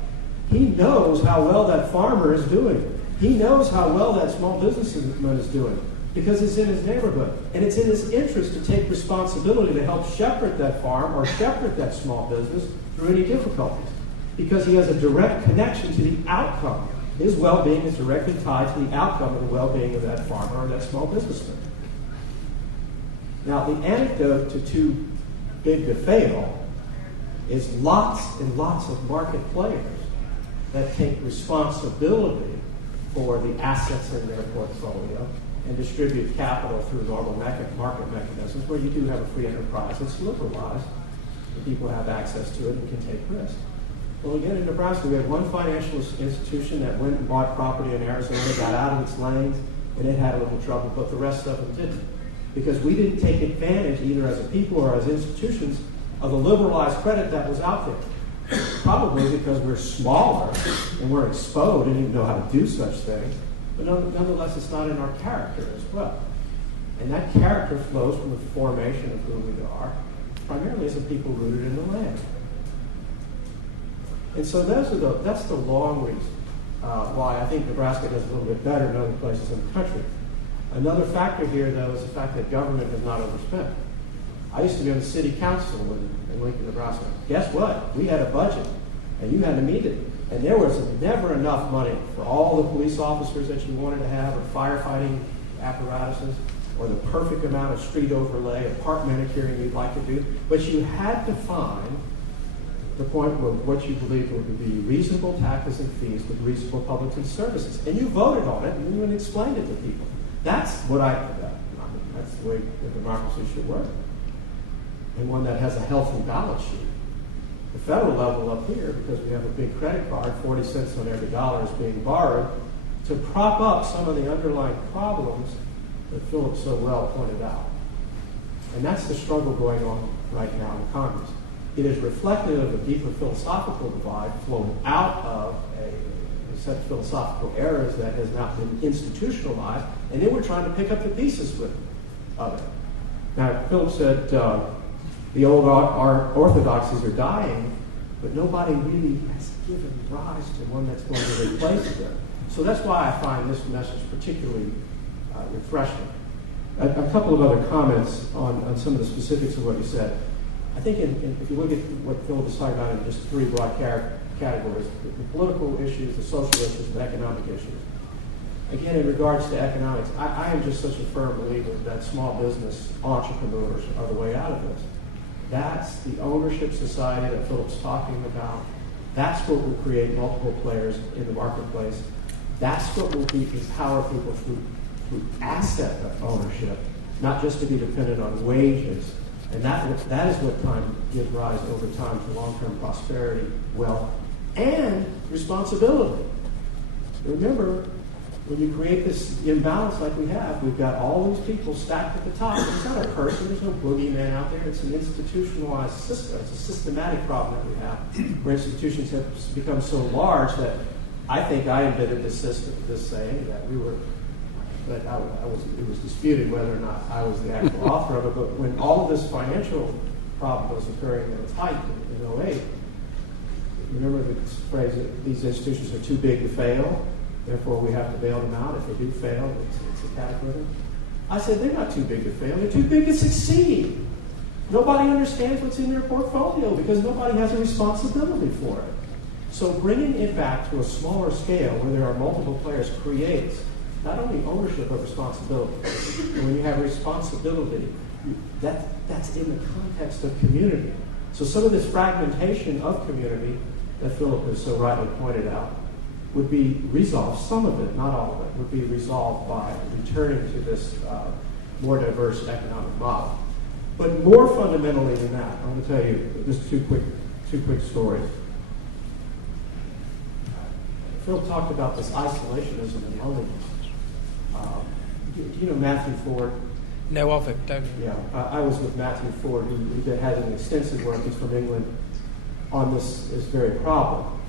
He knows how well that farmer is doing. He knows how well that small businessman is doing because it's in his neighborhood. And it's in his interest to take responsibility to help shepherd that farm or shepherd that small business through any difficulties because he has a direct connection to the outcome. His well-being is directly tied to the outcome of the well-being of that farmer or that small businessman. Now, the antidote to too big to fail is lots and lots of market players that take responsibility for the assets in their portfolio and distribute capital through normal market mechanisms where you do have a free enterprise. It's liberalized, and people have access to it and can take risks. Well, again, in Nebraska, we had one financial institution that went and bought property in Arizona, got out of its lanes, and it had a little trouble, but the rest of them didn't. Because we didn't take advantage, either as a people or as institutions, of the liberalized credit that was out there. Probably because we're smaller and we're exposed and didn't know how to do such things. but nonetheless it's not in our character as well. And that character flows from the formation of who we are, primarily as a people rooted in the land. And so that's the long reason why I think Nebraska does a little bit better than other places in the country. Another factor here, though, is the fact that government has not overspent. I used to be on the city council in Lincoln, Nebraska. Guess what? We had a budget, and you had to meet it. And there was never enough money for all the police officers that you wanted to have, or firefighting apparatuses, or the perfect amount of street overlay, or park manicuring you'd like to do. But you had to find the point where what you believed would be reasonable taxes and fees with reasonable public services. And you voted on it, and you even explained it to people. That's what that's the way the democracy should work. And one that has a healthy balance sheet. The federal level up here, because we have a big credit card, 40 cents on every dollar is being borrowed to prop up some of the underlying problems that Phillip so well pointed out. And that's the struggle going on right now in Congress. It is reflective of a deeper philosophical divide flowing out of a set of philosophical errors that has not been institutionalized, and then we're trying to pick up the pieces of it. Now, Phillip said the old orthodoxies are dying, but nobody really has given rise to one that's going to replace them. So that's why I find this message particularly refreshing. A couple of other comments on some of the specifics of what he said. I think if you look at what Phillip was talking about in just three broad categories, the political issues, the social issues, and economic issues. Again, in regards to economics, I am just such a firm believer that small business entrepreneurs are the way out of this. That's the ownership society that Phillip's talking about. That's what will create multiple players in the marketplace. That's what will empower people through asset ownership, not just to be dependent on wages. And that is what gives rise over time to long-term prosperity, wealth, and responsibility. Remember, when you create this imbalance like we have, we've got all these people stacked at the top. It's not a person, there's no boogeyman out there. It's an institutionalized system. It's a systematic problem that we have, where institutions have become so large that I think I invented this system, this saying that it was disputed whether or not I was the actual author of it, but when all of this financial problem was occurring at its height in 08, remember the phrase that these institutions are too big to fail, therefore we have to bail them out. If they do fail, it's a cataclysm. I said, they're not too big to fail, they're too big to succeed. Nobody understands what's in their portfolio because nobody has a responsibility for it. So bringing it back to a smaller scale where there are multiple players creates not only ownership but responsibility. And when you have responsibility, that's in the context of community. So some of this fragmentation of community that Phillip has so rightly pointed out would be resolved, some of it, not all of it, would be resolved by returning to this more diverse economic model. But more fundamentally than that, I want to tell you just two quick stories. Phil talked about this isolationism and loneliness. Do you know Matthew Ford? Know of it, don't you? Yeah, I was with Matthew Ford, who had an extensive work, he's from England, on this very problem.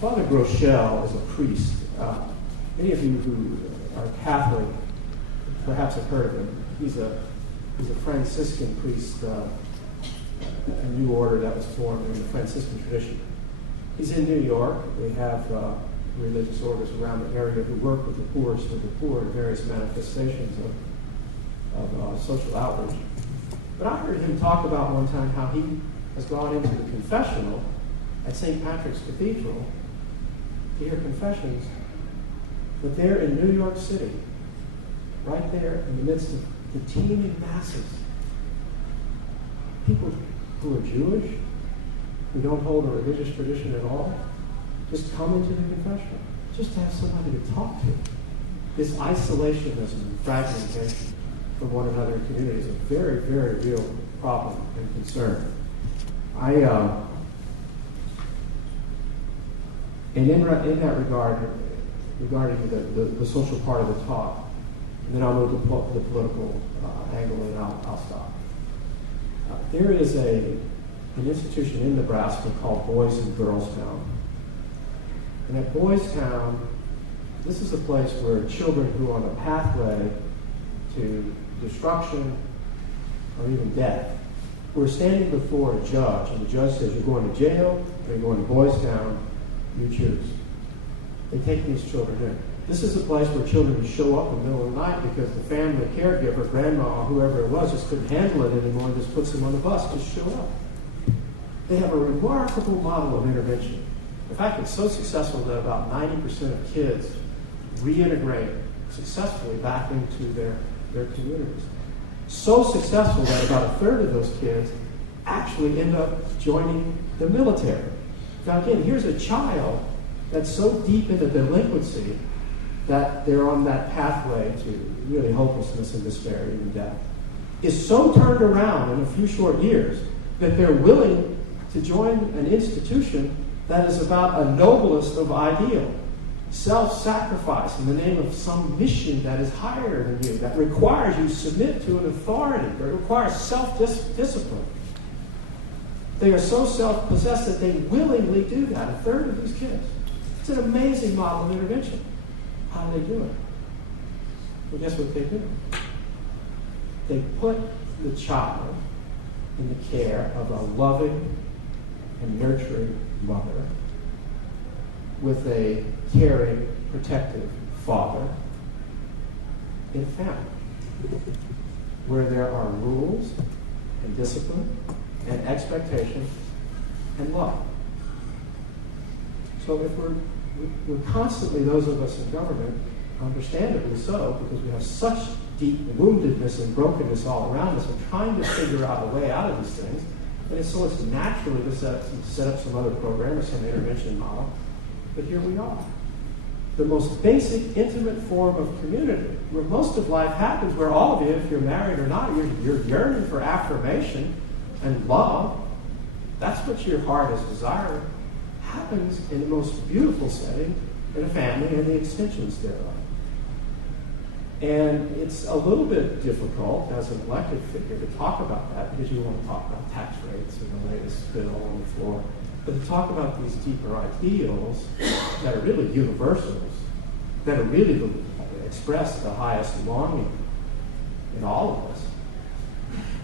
Father Groeschel is a priest. Many of you who are Catholic perhaps have heard of him. He's a Franciscan priest, a new order that was formed in the Franciscan tradition. He's in New York. They have religious orders around the area who work with the poorest of the poor in various manifestations of social outreach. But I heard him talk about one time how he has gone into the confessional at St. Patrick's Cathedral to hear confessions, but there in New York City, right there in the midst of the teeming masses, people who are Jewish, who don't hold a religious tradition at all, just come into the confessional, just to have somebody to talk to. This isolationism and fragmentation from one another in community is a very, very real problem and concern. And in that regard, regarding the social part of the talk, and then I'll move to the political angle and I'll stop. There is an institution in Nebraska called Boys and Girls Town. And at Boys Town, This is a place where children who are on a pathway to destruction or even death, who are standing before a judge, and the judge says, you're going to jail, or you're going to Boys Town, you choose. They take these children in. This is a place where children would show up in the middle of the night because the family caregiver, grandma, or whoever it was, just couldn't handle it anymore and just puts them on the bus, just show up. They have a remarkable model of intervention. In fact, it's so successful that about 90% of kids reintegrate successfully back into their communities. So successful that about a third of those kids actually end up joining the military. Now again, here's a child that's so deep into delinquency that they're on that pathway to really hopelessness and despair, even death, is so turned around in a few short years that they're willing to join an institution that is about a noblest of ideal, self-sacrifice in the name of some mission that is higher than you, that requires you to submit to an authority, that requires self-discipline. They are so self-possessed that they willingly do that, a third of these kids. It's an amazing model of intervention. How do they do it? Well, guess what they do? They put the child in the care of a loving and nurturing mother with a caring, protective father in a family where there are rules and discipline and expectation and love. So if we're constantly, those of us in government, understandably so, because we have such deep woundedness and brokenness all around us, we're trying to figure out a way out of these things, and it's naturally to set up some other program or some intervention model. But here we are. The most basic, intimate form of community, where most of life happens, where all of you, if you're married or not, you're yearning for affirmation and love. That's what your heart is desiring. Happens in the most beautiful setting in a family and the extensions thereof. And it's a little bit difficult as an elected figure to talk about that because you want to talk about tax rates and the latest bill on the floor. But to talk about these deeper ideals that are really universals, that are really express the highest longing in all of us,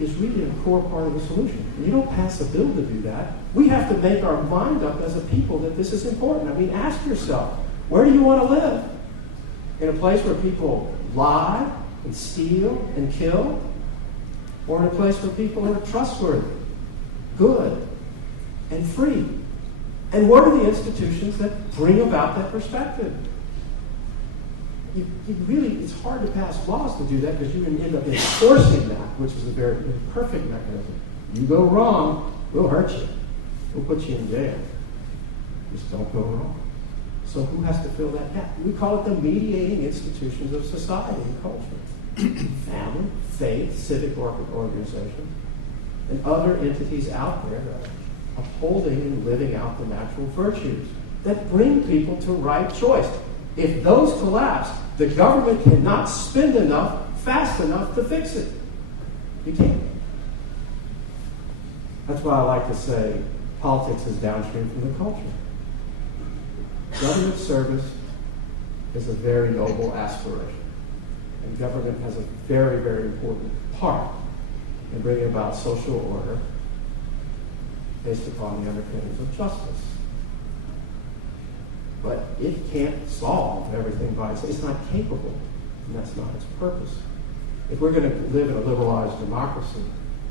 is really a core part of the solution. You don't pass a bill to do that. We have to make our mind up as a people that this is important. I mean, ask yourself, where do you want to live? In a place where people lie and steal and kill? Or in a place where people are trustworthy, good, and free? And what are the institutions that bring about that perspective? It's hard to pass laws to do that because you end up enforcing that, which is a very imperfect mechanism. You go wrong, we'll hurt you. We'll put you in jail. Just don't go wrong. So who has to fill that gap? We call it the mediating institutions of society and culture. Family, faith, civic organizations, and other entities out there that are upholding and living out the natural virtues that bring people to right choice. If those collapse, the government cannot spend enough, fast enough to fix it. You can't. That's why I like to say politics is downstream from the culture. Government service is a very noble aspiration. And government has a very, very important part in bringing about social order based upon the underpinnings of justice. But it can't solve everything by itself. It's not capable, and that's not its purpose. If we're going to live in a liberalized democracy,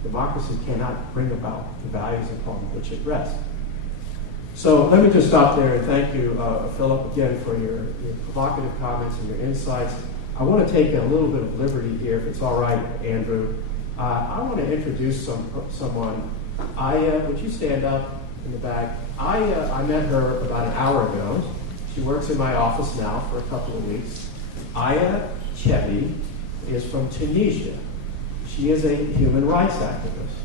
democracy cannot bring about the values upon which it rests. So let me just stop there and thank you, Philip, again for your provocative comments and your insights. I want to take a little bit of liberty here, if it's all right, Andrew. I want to introduce someone. Would you stand up in the back? I met her about an hour ago. She works in my office now for a couple of weeks. Aya Chebi is from Tunisia. She is a human rights activist,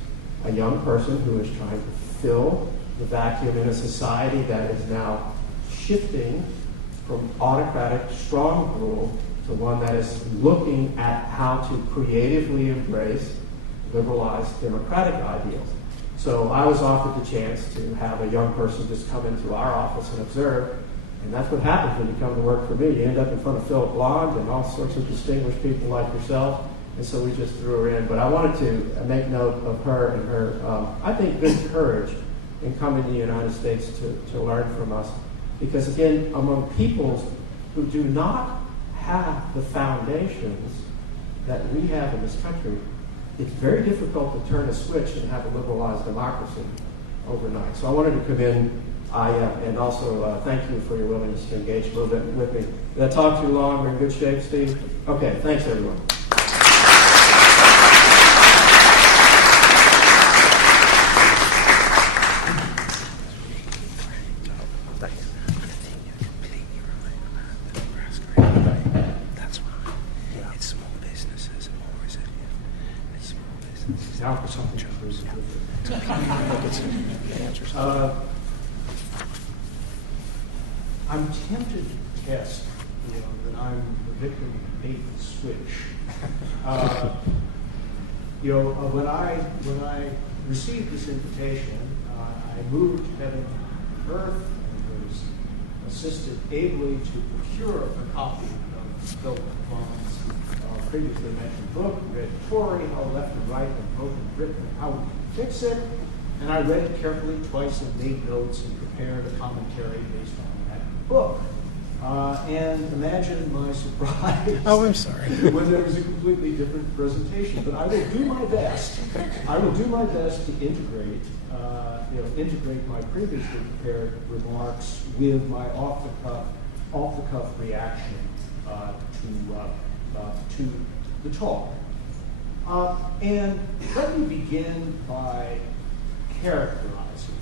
a young person who is trying to fill the vacuum in a society that is now shifting from autocratic, strong rule to one that is looking at how to creatively embrace liberalized democratic ideals. So I was offered the chance to have a young person just come into our office and observe. And that's what happens when you come to work for me. You end up in front of Phillip Blond and all sorts of distinguished people like yourself. And so we just threw her in. But I wanted to make note of her and her, I think, good courage in coming to the United States to learn from us. Because, again, among peoples who do not have the foundations that we have in this country, it's very difficult to turn a switch and have a liberalized democracy overnight. So I wanted to come in and also thank you for your willingness to engage a little bit with me. Did I talk too long? We're in good shape, Steve? Okay, thanks, everyone. Now for something. I'm tempted to test, that I'm the victim of bait and switch. When I received this invitation, I moved heaven and earth and was assisted ably to procure a copy of Phillip Blond's previously mentioned book, read Tory, How Left and Right and Both in Britain and How We Can Fix It, and I read it carefully twice and made notes and prepared a commentary based on that book. And imagine my surprise. Oh, I'm sorry. When there was a completely different presentation. But I will do my best. I will do my best to integrate my previously prepared remarks with my off-the-cuff reaction to the talk. And let me begin by characterizing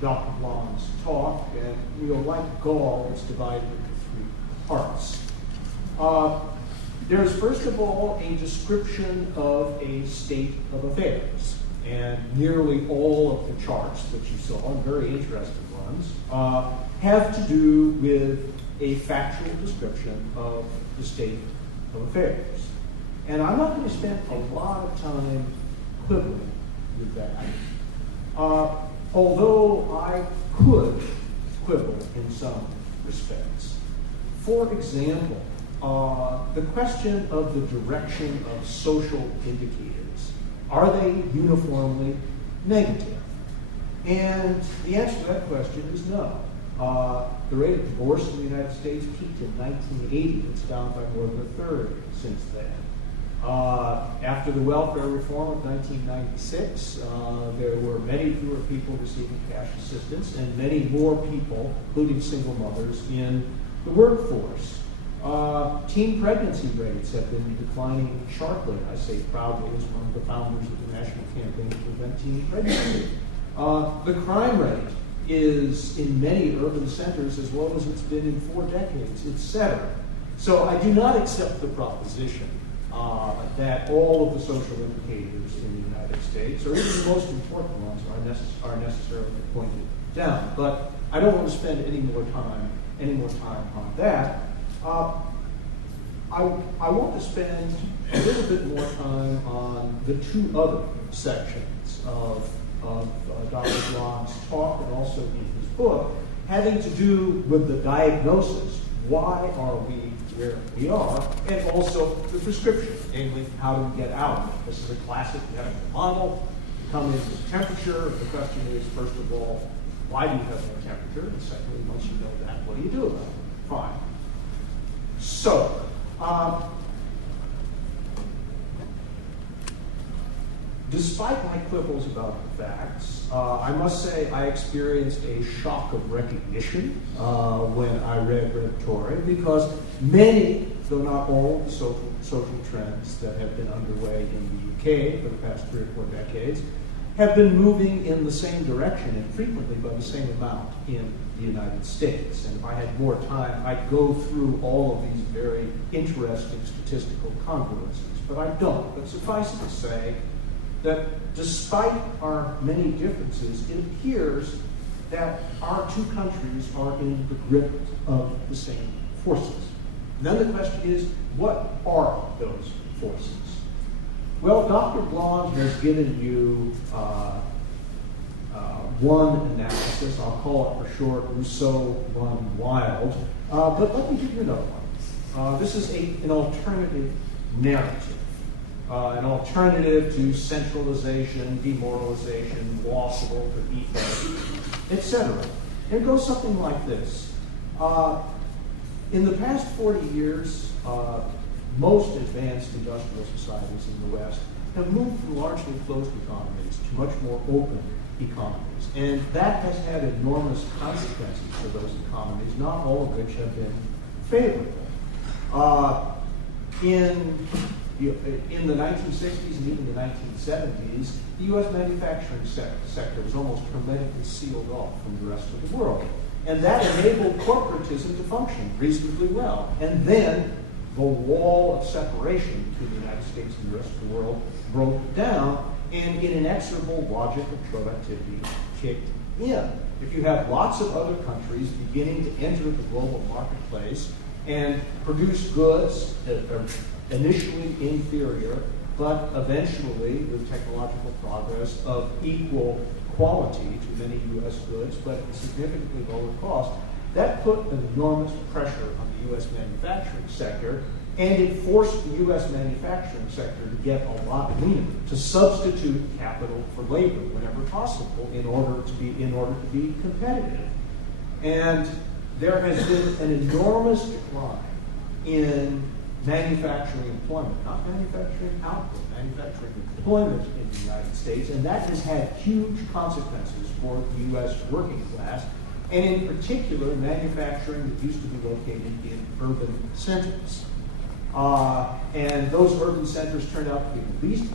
Dr. Blond's talk, and like Gaul, it's divided into 3 parts. There's first of all a description of a state of affairs, and nearly all of the charts that you saw, very interesting ones, have to do with a factual description of the state of affairs. And I'm not going to spend a lot of time quibbling with that. Although I could quibble in some respects. For example, the question of the direction of social indicators. Are they uniformly negative? And the answer to that question is no. The rate of divorce in the United States peaked in 1980. It's down by more than a third since then. After the welfare reform of 1996, there were many fewer people receiving cash assistance and many more people, including single mothers, in the workforce. Teen pregnancy rates have been declining sharply. I say proudly as one of the founders of the National Campaign to Prevent Teen Pregnancy. The crime rate is in many urban centers as low as it's been in 4 decades, etc. So I do not accept the proposition that all of the social indicators in the United States, or even the most important ones, are necessarily pointed down. But I don't want to spend any more time on that. I want to spend a little bit more time on the 2 other sections of Dr. Blond's talk and also in his book, having to do with the diagnosis, why are we where we are, and also the prescription, namely, how do we get out of it? This is a classic medical model. You come in with temperature. The question is, first of all, why do you have no temperature? And secondly, once you know that, what do you do about it? Fine. So, despite my quibbles about the facts, I must say I experienced a shock of recognition when I read Tory, because many, though not all, of the social trends that have been underway in the UK for the past 3 or 4 decades have been moving in the same direction, and frequently by the same amount, in the United States. And if I had more time, I'd go through all of these very interesting statistical congruences, but I don't. But suffice it to say that despite our many differences, it appears that our 2 countries are in the grip of the same forces. And then the question is, what are those forces? Well, Dr. Blond has given you one analysis. I'll call it for short Rousseau Run Wild. But let me give you another one. This is an alternative narrative. An alternative to centralization, demoralization, loss of alter ego, etc. It goes something like this. In the past 40 years, most advanced industrial societies in the West have moved from largely closed economies to much more open economies. And that has had enormous consequences for those economies, not all of which have been favorable. In the 1960s and even the 1970s, the U.S. manufacturing sector was almost hermetically sealed off from the rest of the world. And that enabled corporatism to function reasonably well. And then the wall of separation between the United States and the rest of the world broke down, and in inexorable logic of productivity kicked in. If you have lots of other countries beginning to enter the global marketplace and produce goods that are initially inferior, but eventually, with technological progress, of equal quality to many U.S. goods, but at significantly lower cost, that put an enormous pressure on the U.S. manufacturing sector, and it forced the U.S. manufacturing sector to get a lot leaner, to substitute capital for labor whenever possible in order to be competitive. And there has been an enormous decline in manufacturing employment, not manufacturing output, manufacturing employment in the United States, and that has had huge consequences for the U.S. working class, and in particular, manufacturing that used to be located in urban centers. And those urban centers turned out to be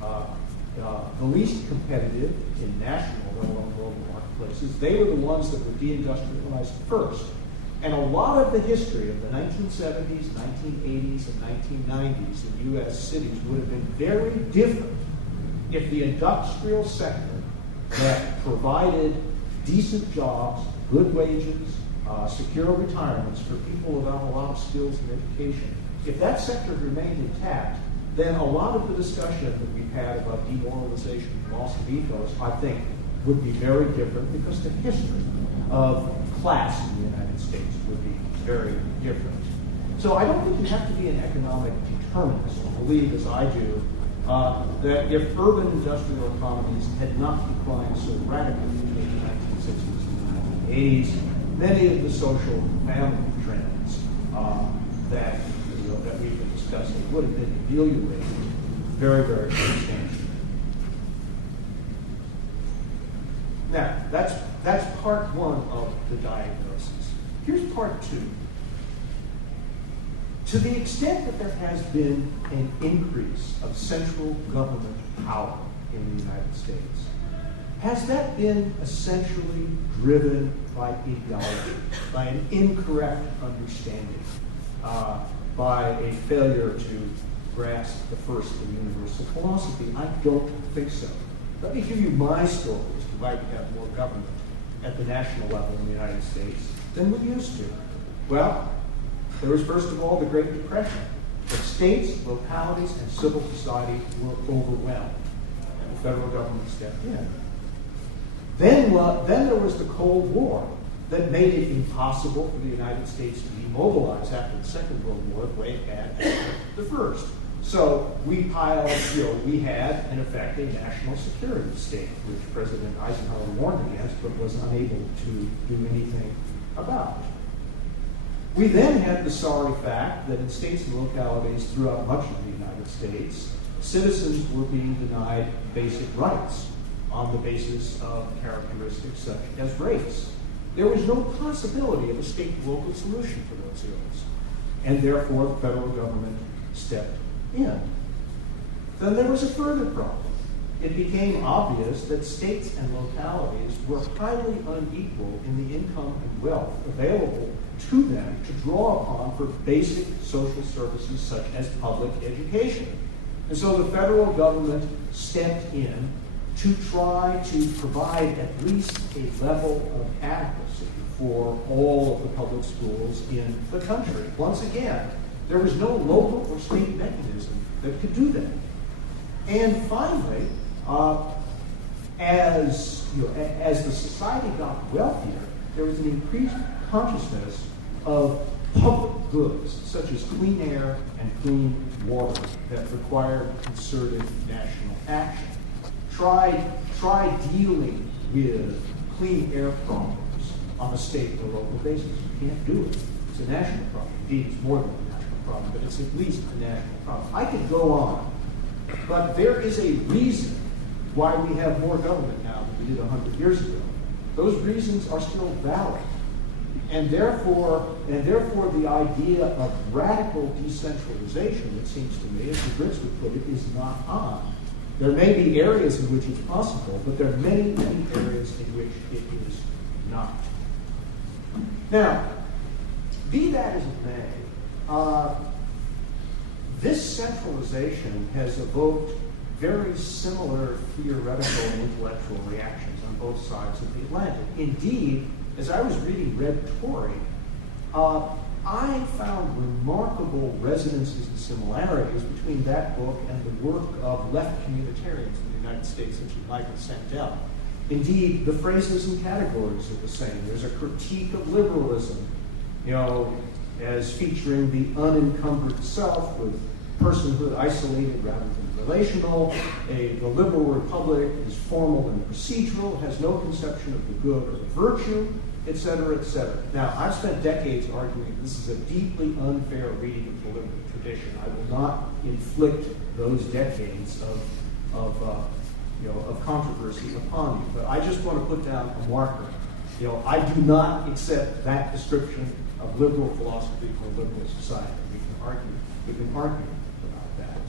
the least competitive in national, let alone global marketplaces. They were the ones that were deindustrialized first. And a lot of the history of the 1970s, 1980s, and 1990s in U.S. cities would have been very different if the industrial sector that provided decent jobs, good wages, secure retirements for people without a lot of skills and education, if that sector remained intact, then a lot of the discussion that we've had about demoralization and loss of ethos, I think, would be very different because the history of class in the United States would be very different. So I don't think you have to be an economic determinist to believe, as I do, that if urban industrial economies had not declined so radically between the 1960s and the 1980s, many of the social family trends that we've been discussing would have been ameliorated very, very substantially. Now, that's part one of the diagnosis. Here's part two. To the extent that there has been an increase of central government power in the United States, has that been essentially driven by ideology, by an incorrect understanding, by a failure to grasp the first and universal philosophy? I don't think so. Let me give you my story as to why we have more government at the national level in the United States than we used to. Well, there was first of all the Great Depression. The states, localities, and civil society were overwhelmed, and the federal government stepped in. Then there was the Cold War that made it impossible for the United States to demobilize after the Second World War the way it had after the First. So we had, in effect, a national security state, which President Eisenhower warned against, but was unable to do anything about. We then had the sorry fact that in states and localities throughout much of the United States, citizens were being denied basic rights on the basis of characteristics such as race. There was no possibility of a state-local solution for those ills, and therefore the federal government stepped in. Then there was a further problem. It became obvious that states and localities were highly unequal in the income and wealth available to them to draw upon for basic social services such as public education. And so the federal government stepped in to try to provide at least a level of adequacy for all of the public schools in the country. Once again, there was no local or state mechanism that could do that. And finally, as the society got wealthier, there was an increased consciousness of public goods, such as clean air and clean water, that required concerted national action. Try dealing with clean air problems on a state or local basis. You can't do it. It's a national problem. Indeed, it's more than a national problem, but it's at least a national problem. I could go on, but there is a reason why we have more government now than we did 100 years ago. Those reasons are still valid. And therefore the idea of radical decentralization, it seems to me, as the Brits would put it, is not on. There may be areas in which it's possible, but there are many, many areas in which it is not. Now, be that as it may, this centralization has evoked very similar theoretical and intellectual reactions on both sides of the Atlantic. Indeed, as I was reading Red Tory, I found remarkable resonances and similarities between that book and the work of left communitarians in the United States, such as Michael Sandel. Indeed, the phrases and categories are the same. There's a critique of liberalism, as featuring the unencumbered self with personhood isolated rather than relational. The liberal republic is formal and procedural, has no conception of the good or the virtue, etc., etc. Now, I've spent decades arguing this is a deeply unfair reading of the liberal tradition. I will not inflict those decades of controversy upon you, but I just want to put down a marker. I do not accept that description of liberal philosophy or liberal society. We can argue about that.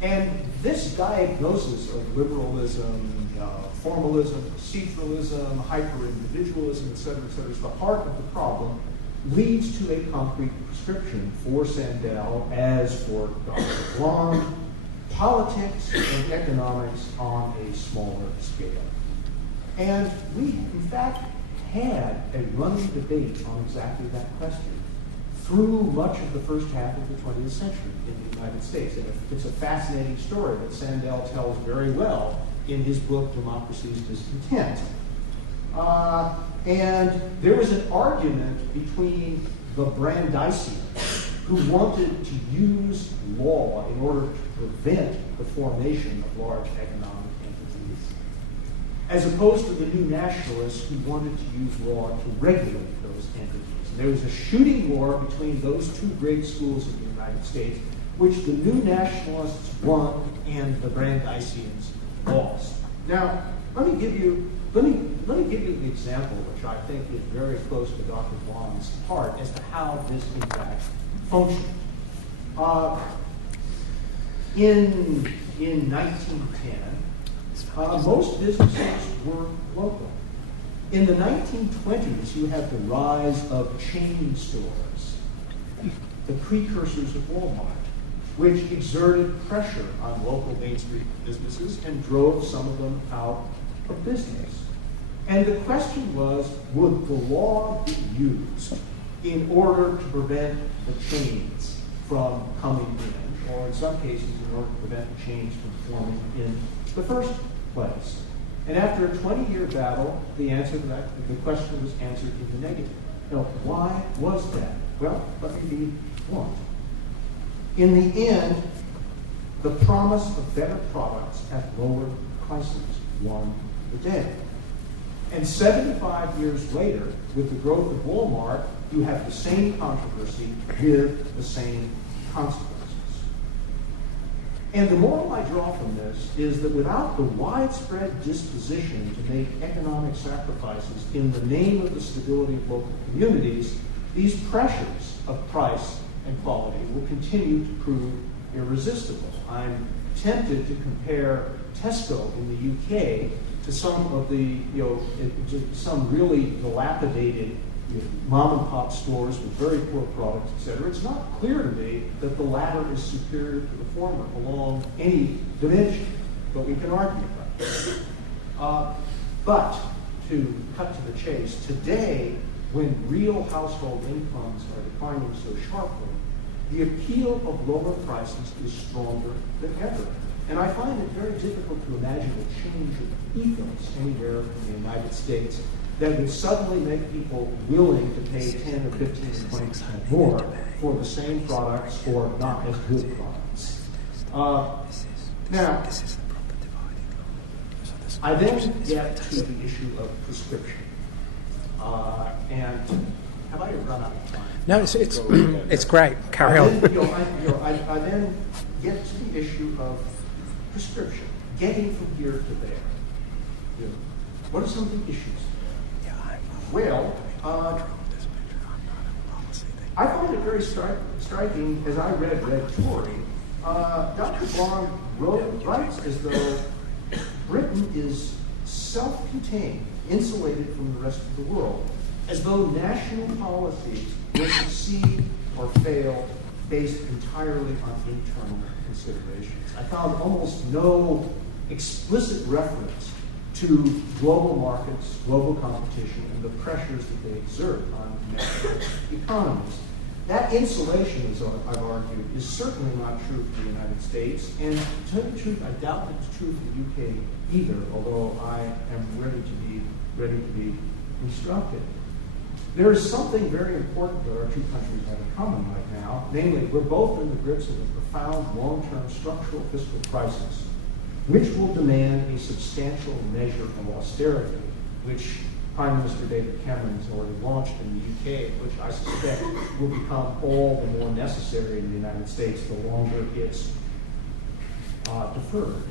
And this diagnosis of liberalism, formalism, proceduralism, hyper-individualism, et cetera, is the heart of the problem, leads to a concrete prescription for Sandel, as for Dr. Blond, politics and economics on a smaller scale. And we, in fact, had a running debate on exactly that question through much of the first half of the 20th century in the United States. And it's a fascinating story that Sandel tells very well in his book, Democracy's Discontent. And there was an argument between the Brandeisians, who wanted to use law in order to prevent the formation of large economic entities, as opposed to the New Nationalists, who wanted to use law to regulate those entities. And there was a shooting war between those two great schools of the United States, which the New Nationalists won and the Brandeisians lost. Now, let me give you an example, which I think is very close to Dr. Blond's heart, as to how this, in fact, functioned. In 1910, most businesses were local. In the 1920s, you had the rise of chain stores, the precursors of Walmart, which exerted pressure on local Main Street businesses and drove some of them out of business. And the question was, would the law be used in order to prevent the chains from coming in, or in some cases, in order to prevent the chains from forming in the first place? And after a 20-year battle, the answer to that, the question was answered in the negative. Now, why was that? Well, let me be blunt. In the end, the promise of better products at lower prices won the day. And 75 years later, with the growth of Walmart, you have the same controversy with the same consequences. And the moral I draw from this is that without the widespread disposition to make economic sacrifices in the name of the stability of local communities, these pressures of price and quality will continue to prove irresistible. I'm tempted to compare Tesco in the UK to some of the, some really dilapidated mom and pop stores with very poor products, etc. It's not clear to me that the latter is superior to the former along any dimension, but we can argue about it. But to cut to the chase, today, when real household incomes are declining so sharply, the appeal of lower prices is stronger than ever. And I find it very difficult to imagine a change of ethos anywhere in the United States that would suddenly make people willing to pay 10 or 15 or 20% more for the same products or not as good products. Now, I then get to the issue of prescription. And have I run out of time? No, it's great. Carry on. I then get to the issue of prescription, getting from here to there. What are some of the issues? Well, I find it very striking as I read Tory. Dr. Blond writes as though Britain is self-contained, insulated from the rest of the world, as though national policies will succeed or fail based entirely on internal considerations. I found almost no explicit reference to global markets, global competition, and the pressures that they exert on national economies. That insulation, as I've argued, is certainly not true for the United States, and to tell you the truth, I doubt that it's true for the UK either, although I am ready to be instructed. There is something very important that our two countries have in common right now, namely, we're both in the grips of a profound long-term structural fiscal crisis, which will demand a substantial measure of austerity, which Prime Minister David Cameron has already launched in the UK, which I suspect will become all the more necessary in the United States the longer it's deferred.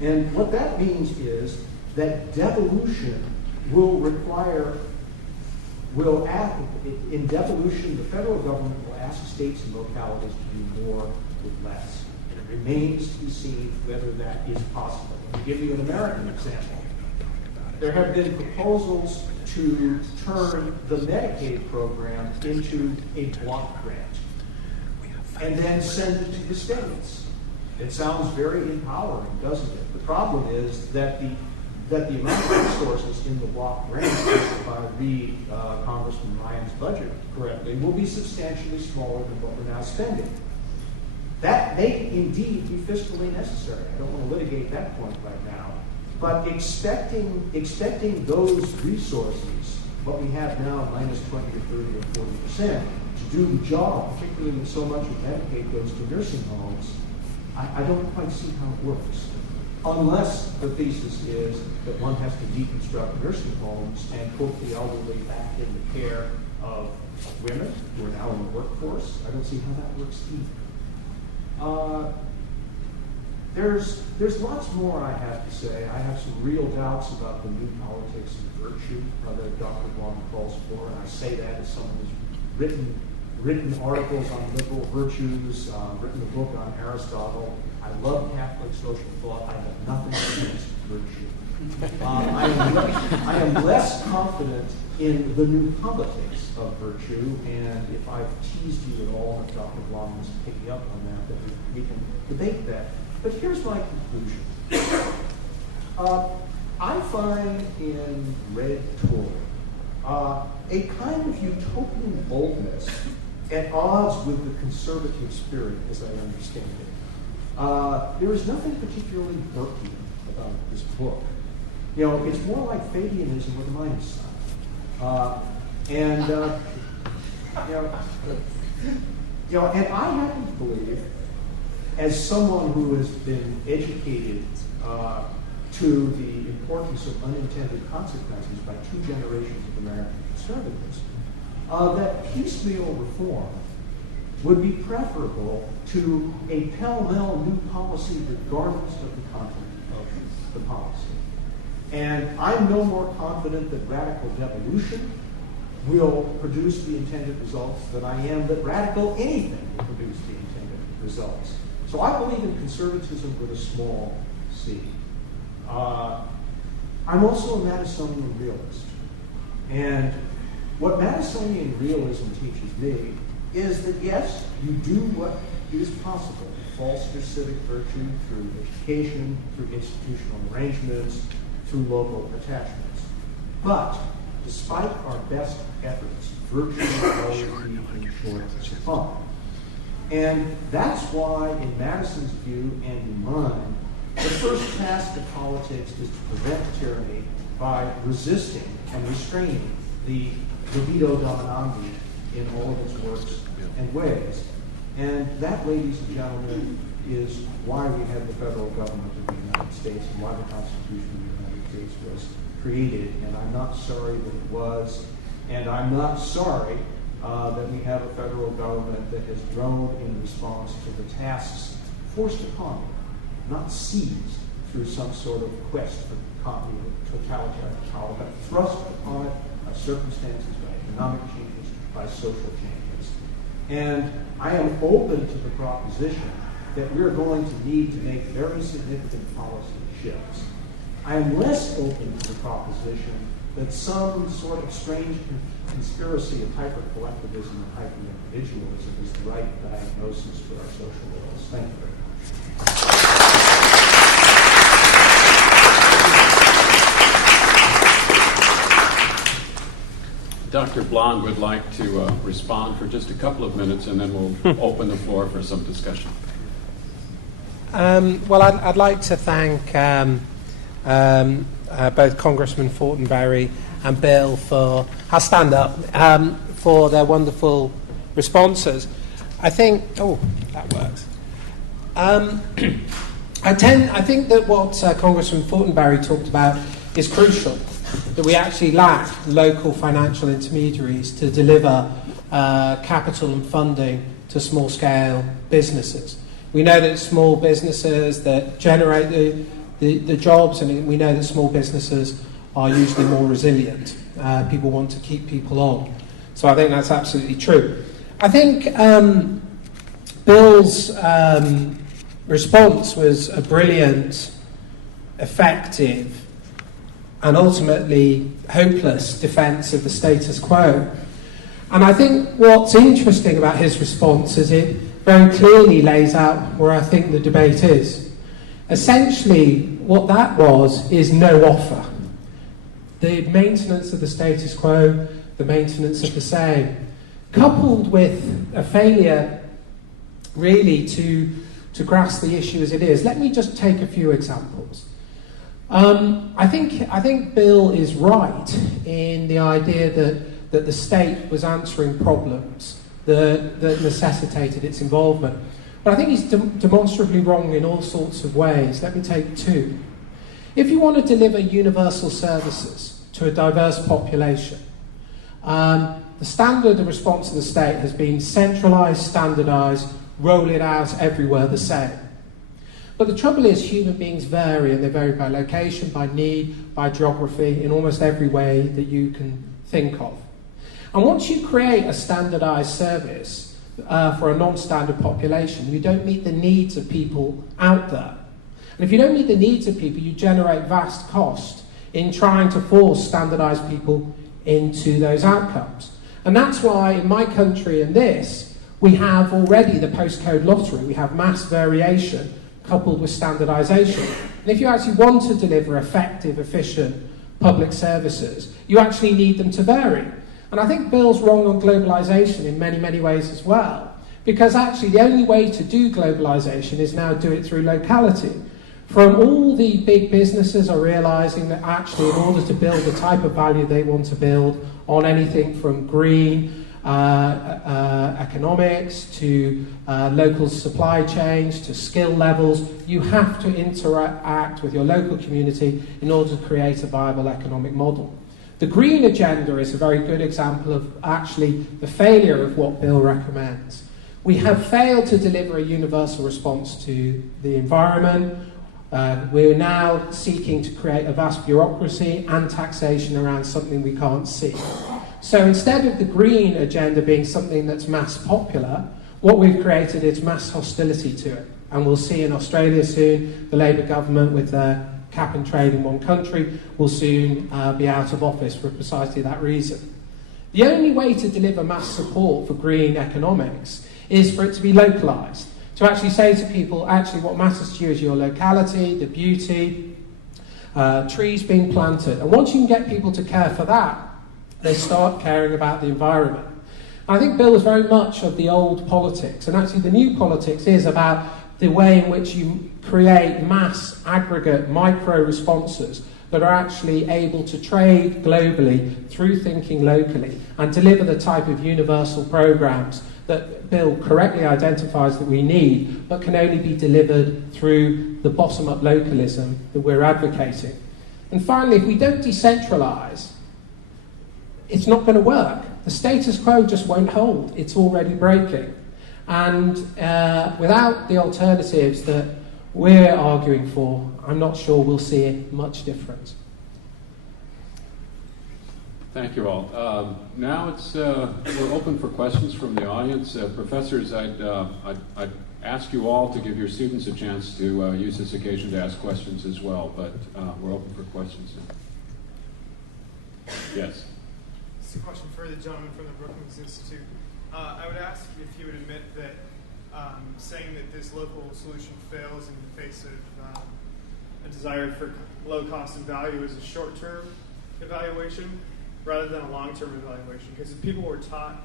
And what that means is that devolution in devolution, the federal government will ask states and localities to do more with less. And it remains to be seen whether that is possible. Let me give you an American example. There have been proposals to turn the Medicaid program into a block grant and then send it to the states. It sounds very empowering, doesn't it? The problem is that the amount of resources in the block grant, if I read Congressman Ryan's budget correctly, will be substantially smaller than what we're now spending. That may indeed be fiscally necessary. I don't want to litigate that point right now. But expecting those resources, what we have now, minus 20 or 30 or 40%, to do the job, particularly when so much of Medicaid goes to nursing homes, I don't quite see how it works. Unless the thesis is that one has to deconstruct nursing homes and put the elderly back in the care of women who are now in the workforce. I don't see how that works either. There's lots more I have to say. I have some real doubts about the new politics of virtue that Dr. Blond calls for, and I say that as someone who's written articles on liberal virtues, written a book on Aristotle. I love Catholic social thought. I have nothing against virtue. I am less confident in the new politics of virtue, and if I've teased you at all, if Dr. Blond was picking up on that, then we can debate that. But here's my conclusion. I find in Red Tory a kind of utopian boldness at odds with the conservative spirit as I understand it. There is nothing particularly Burkean about this book. You know, it's more like Fabianism with a minus sign. And I happen to believe, as someone who has been educated to the importance of unintended consequences by 2 generations of American conservatives, that piecemeal reform would be preferable to a pell-mell new policy regardless of the content of the policy. And I'm no more confident that radical devolution will produce the intended results than I am that radical anything will produce the intended results. So I believe in conservatism with a small c. I'm also a Madisonian realist. And what Madisonian realism teaches me is that, yes, you do what is possible to foster civic virtue through education, through institutional arrangements, through local attachments. But despite our best efforts, virtue will always be in short supply. And that's why, in Madison's view and in mine, The first task of politics is to prevent tyranny by resisting and restraining the libido dominandi in all of its works and ways. And that, ladies and gentlemen, is why we have the federal government of the United States and why the Constitution of the United States was created. And I'm not sorry that it was. And I'm not sorry that we have a federal government that has grown in response to the tasks forced upon it, not seized through some sort of quest for totalitarian power, but thrust upon it by circumstances, by economic changes, by social changes. And I am open to the proposition that we're going to need to make very significant policy shifts. I am less open to the proposition that some sort of strange conspiracy of hyper-collectivism and hyper-individualism is the right diagnosis for our social ills. Thank you very much. Dr. Blond would like to respond for just a couple of minutes, and then we'll open the floor for some discussion. Well, I'd like to thank both Congressman Fortenberry and Bill for, I'll stand up, for their wonderful responses. I think, that works. I think that what Congressman Fortenberry talked about is crucial, that we actually lack local financial intermediaries to deliver capital and funding to small-scale businesses. We know that small businesses that generate the jobs, and we know that small businesses are usually more resilient. People want to keep people on. So I think that's absolutely true. I think Bill's response was a brilliant, effective, and ultimately hopeless defense of the status quo. And I think what's interesting about his response is it very clearly lays out where I think the debate is. Essentially, what that was is no offer. The maintenance of the status quo, the maintenance of the same, coupled with a failure really to grasp the issue as it is. Let me just take a few examples. I think Bill is right in the idea that the state was answering problems that necessitated its involvement. But I think he's demonstrably wrong in all sorts of ways. Let me take two. If you want to deliver universal services to a diverse population, the standard of response of the state has been centralised, standardised, roll it out everywhere the same. But the trouble is human beings vary, and they vary by location, by need, by geography, in almost every way that you can think of. And once you create a standardised service for a non-standard population, you don't meet the needs of people out there. And if you don't meet the needs of people, you generate vast cost in trying to force standardised people into those outcomes. And that's why in my country and this, we have already the postcode lottery. We have mass variation coupled with standardisation. And if you actually want to deliver effective, efficient public services, you actually need them to vary. And I think Bill's wrong on globalisation in many, many ways as well, because actually the only way to do globalisation is now do it through locality. From all the big businesses are realising that actually in order to build the type of value they want to build on anything from green economics to local supply chains to skill levels, you have to interact with your local community in order to create a viable economic model. The green agenda is a very good example of actually the failure of what Bill recommends. We have failed to deliver a universal response to the environment. We're now seeking to create a vast bureaucracy and taxation around something we can't see. So instead of the green agenda being something that's mass popular, what we've created is mass hostility to it. And we'll see in Australia soon, the Labour government with their cap and trade in one country will soon be out of office for precisely that reason. The only way to deliver mass support for green economics is for it to be localised. To actually say to people, actually what matters to you is your locality, the beauty, trees being planted. And once you can get people to care for that, they start caring about the environment. I think Bill is very much of the old politics, and actually the new politics is about the way in which you create mass, aggregate, micro responses that are actually able to trade globally through thinking locally and deliver the type of universal programs that Bill correctly identifies that we need, but can only be delivered through the bottom-up localism that we're advocating. And finally, if we don't decentralize, it's not going to work. The status quo just won't hold. It's already breaking. And without the alternatives that we're arguing for, I'm not sure we'll see much difference. Thank you all. Now we're open for questions from the audience. Professors, I'd ask you all to give your students a chance to use this occasion to ask questions as well, but we're open for questions now. Yes. This is a question for the gentleman from the Brookings Institute. I would ask if you would admit that saying that this local solution fails in the face of a desire for low cost and value is a short-term evaluation rather than a long-term evaluation. Because if people were taught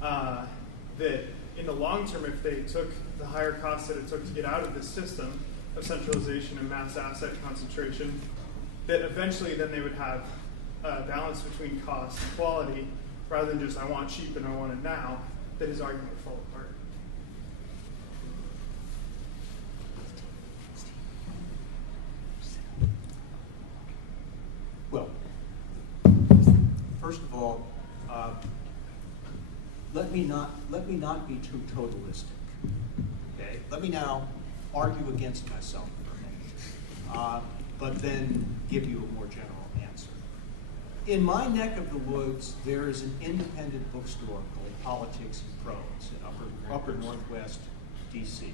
that in the long term, if they took the higher costs that it took to get out of this system of centralization and mass asset concentration, that eventually then they would have a balance between cost and quality rather than just I want cheap and I want it now, that his argument would fall apart. Well, first of all, let me not be too totalistic. Okay, let me now argue against myself for a minute, but then give you a more general answer. In my neck of the woods, there is an independent bookstore called Politics and Prose in upper Northwest DC,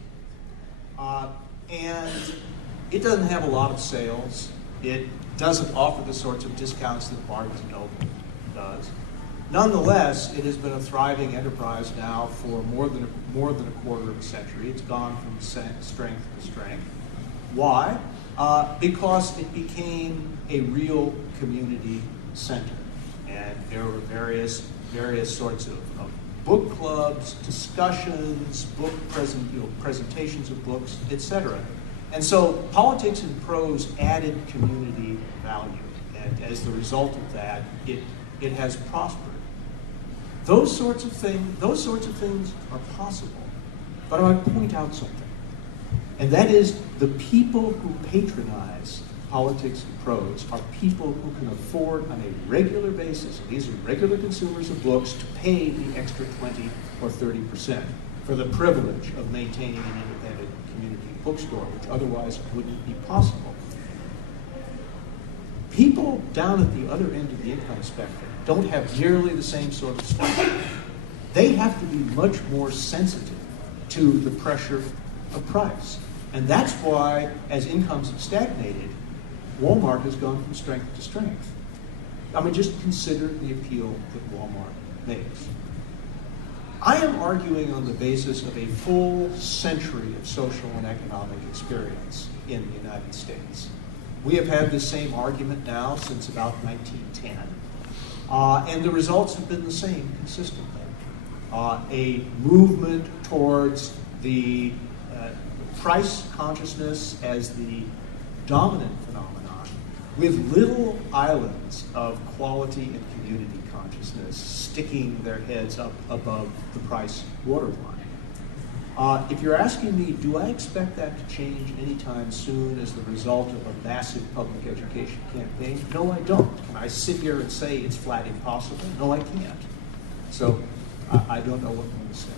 and it doesn't have a lot of sales. It doesn't offer the sorts of discounts that Barnes & Noble does. Nonetheless, it has been a thriving enterprise now for more than a quarter of a century. It's gone from strength to strength. Why? Because it became a real community center, and there were various sorts of book clubs, discussions, presentations of books, etc. And so Politics and Prose added community value, and as the result of that, it has prospered. Those sorts of things are possible. But I want to point out something, and that is the people who patronize Politics and Prose are people who can afford on a regular basis, and these are regular consumers of books, to pay the extra 20 or 30% for the privilege of maintaining an independent community bookstore, which otherwise wouldn't be possible. People down at the other end of the income spectrum don't have nearly the same sort of stuff. They have to be much more sensitive to the pressure of price. And that's why, as incomes have stagnated, Walmart has gone from strength to strength. I mean, just consider the appeal that Walmart makes. I am arguing on the basis of a full century of social and economic experience in the United States. We have had this same argument now since about 1910, and the results have been the same consistently. A movement towards the price consciousness as the dominant phenomenon, with little islands of quality and community consciousness sticking their heads up above the price waterline. If you're asking me, do I expect that to change anytime soon as the result of a massive public education campaign? No, I don't. Can I sit here and say it's flat impossible? No, I can't. So I don't know what I'm going to say.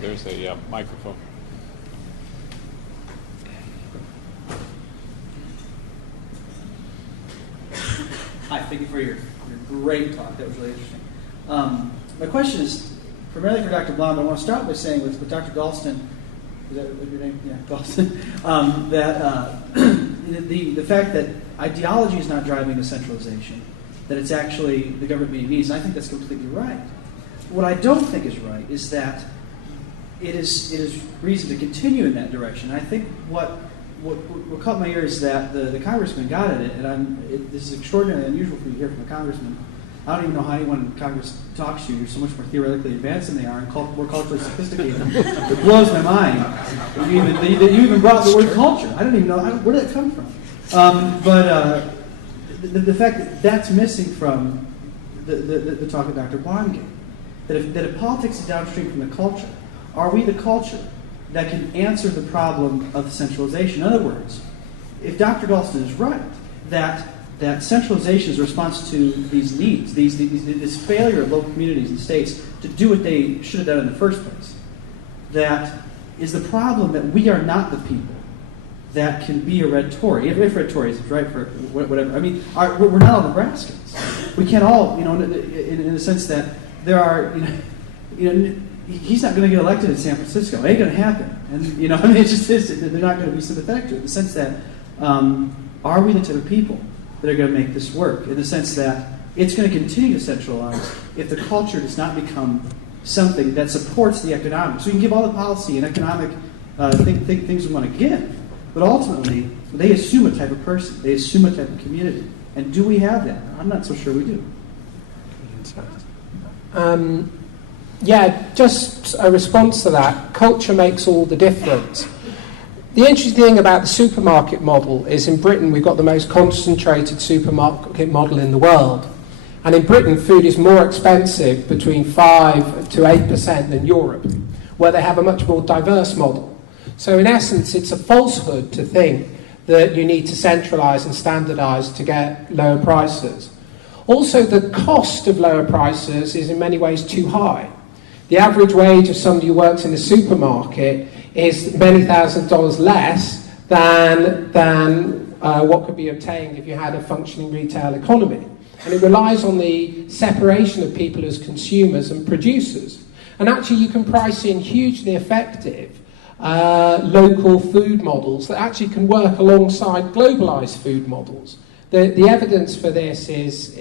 There's a microphone. Hi, thank you for your great talk. That was really interesting. My question is primarily for Dr. Blond. I want to start by saying with Dr. Galston, is that your name? Yeah, Galston. That the fact that ideology is not driving the centralization, that it's actually the government meeting needs, and I think that's completely right. What I don't think is right is that it is reason to continue in that direction. And I think what caught my ear is that the congressman got at it, and this is extraordinarily unusual for you to hear from a congressman, I don't even know how anyone in Congress talks to you. You're so much more theoretically advanced than they are and more culturally sophisticated. It blows my mind that you even brought the word culture. I don't even know, where did that come from? But the fact that that's missing from the talk that Dr. Blond gave, that if politics is downstream from the culture, are we the culture that can answer the problem of centralization? In other words, if Dr. Galston is right, that centralization is a response to these needs, this failure of local communities and states to do what they should have done in the first place, that is the problem that we are not the people that can be a red Tory, if red Tory is right for whatever. I mean, we're not all Nebraskans. We can't all, in the sense that there are, he's not going to get elected in San Francisco. It ain't going to happen. And, it's just this. They're not going to be sympathetic to it. In the sense that, are we the type of people that are going to make this work? In the sense that it's going to continue to centralize if the culture does not become something that supports the economics. So we can give all the policy and economic things we want to give, but ultimately, they assume a type of person. They assume a type of community. And do we have that? I'm not so sure we do. Just a response to that. Culture makes all the difference. The interesting thing about the supermarket model is in Britain we've got the most concentrated supermarket model in the world. And in Britain, food is more expensive between 5 to 8% than Europe, where they have a much more diverse model. So in essence, it's a falsehood to think that you need to centralise and standardise to get lower prices. Also, the cost of lower prices is in many ways too high. The average wage of somebody who works in a supermarket is many $1,000s less than what could be obtained if you had a functioning retail economy. And it relies on the separation of people as consumers and producers. And actually you can price in hugely effective local food models that actually can work alongside globalized food models. The evidence for this is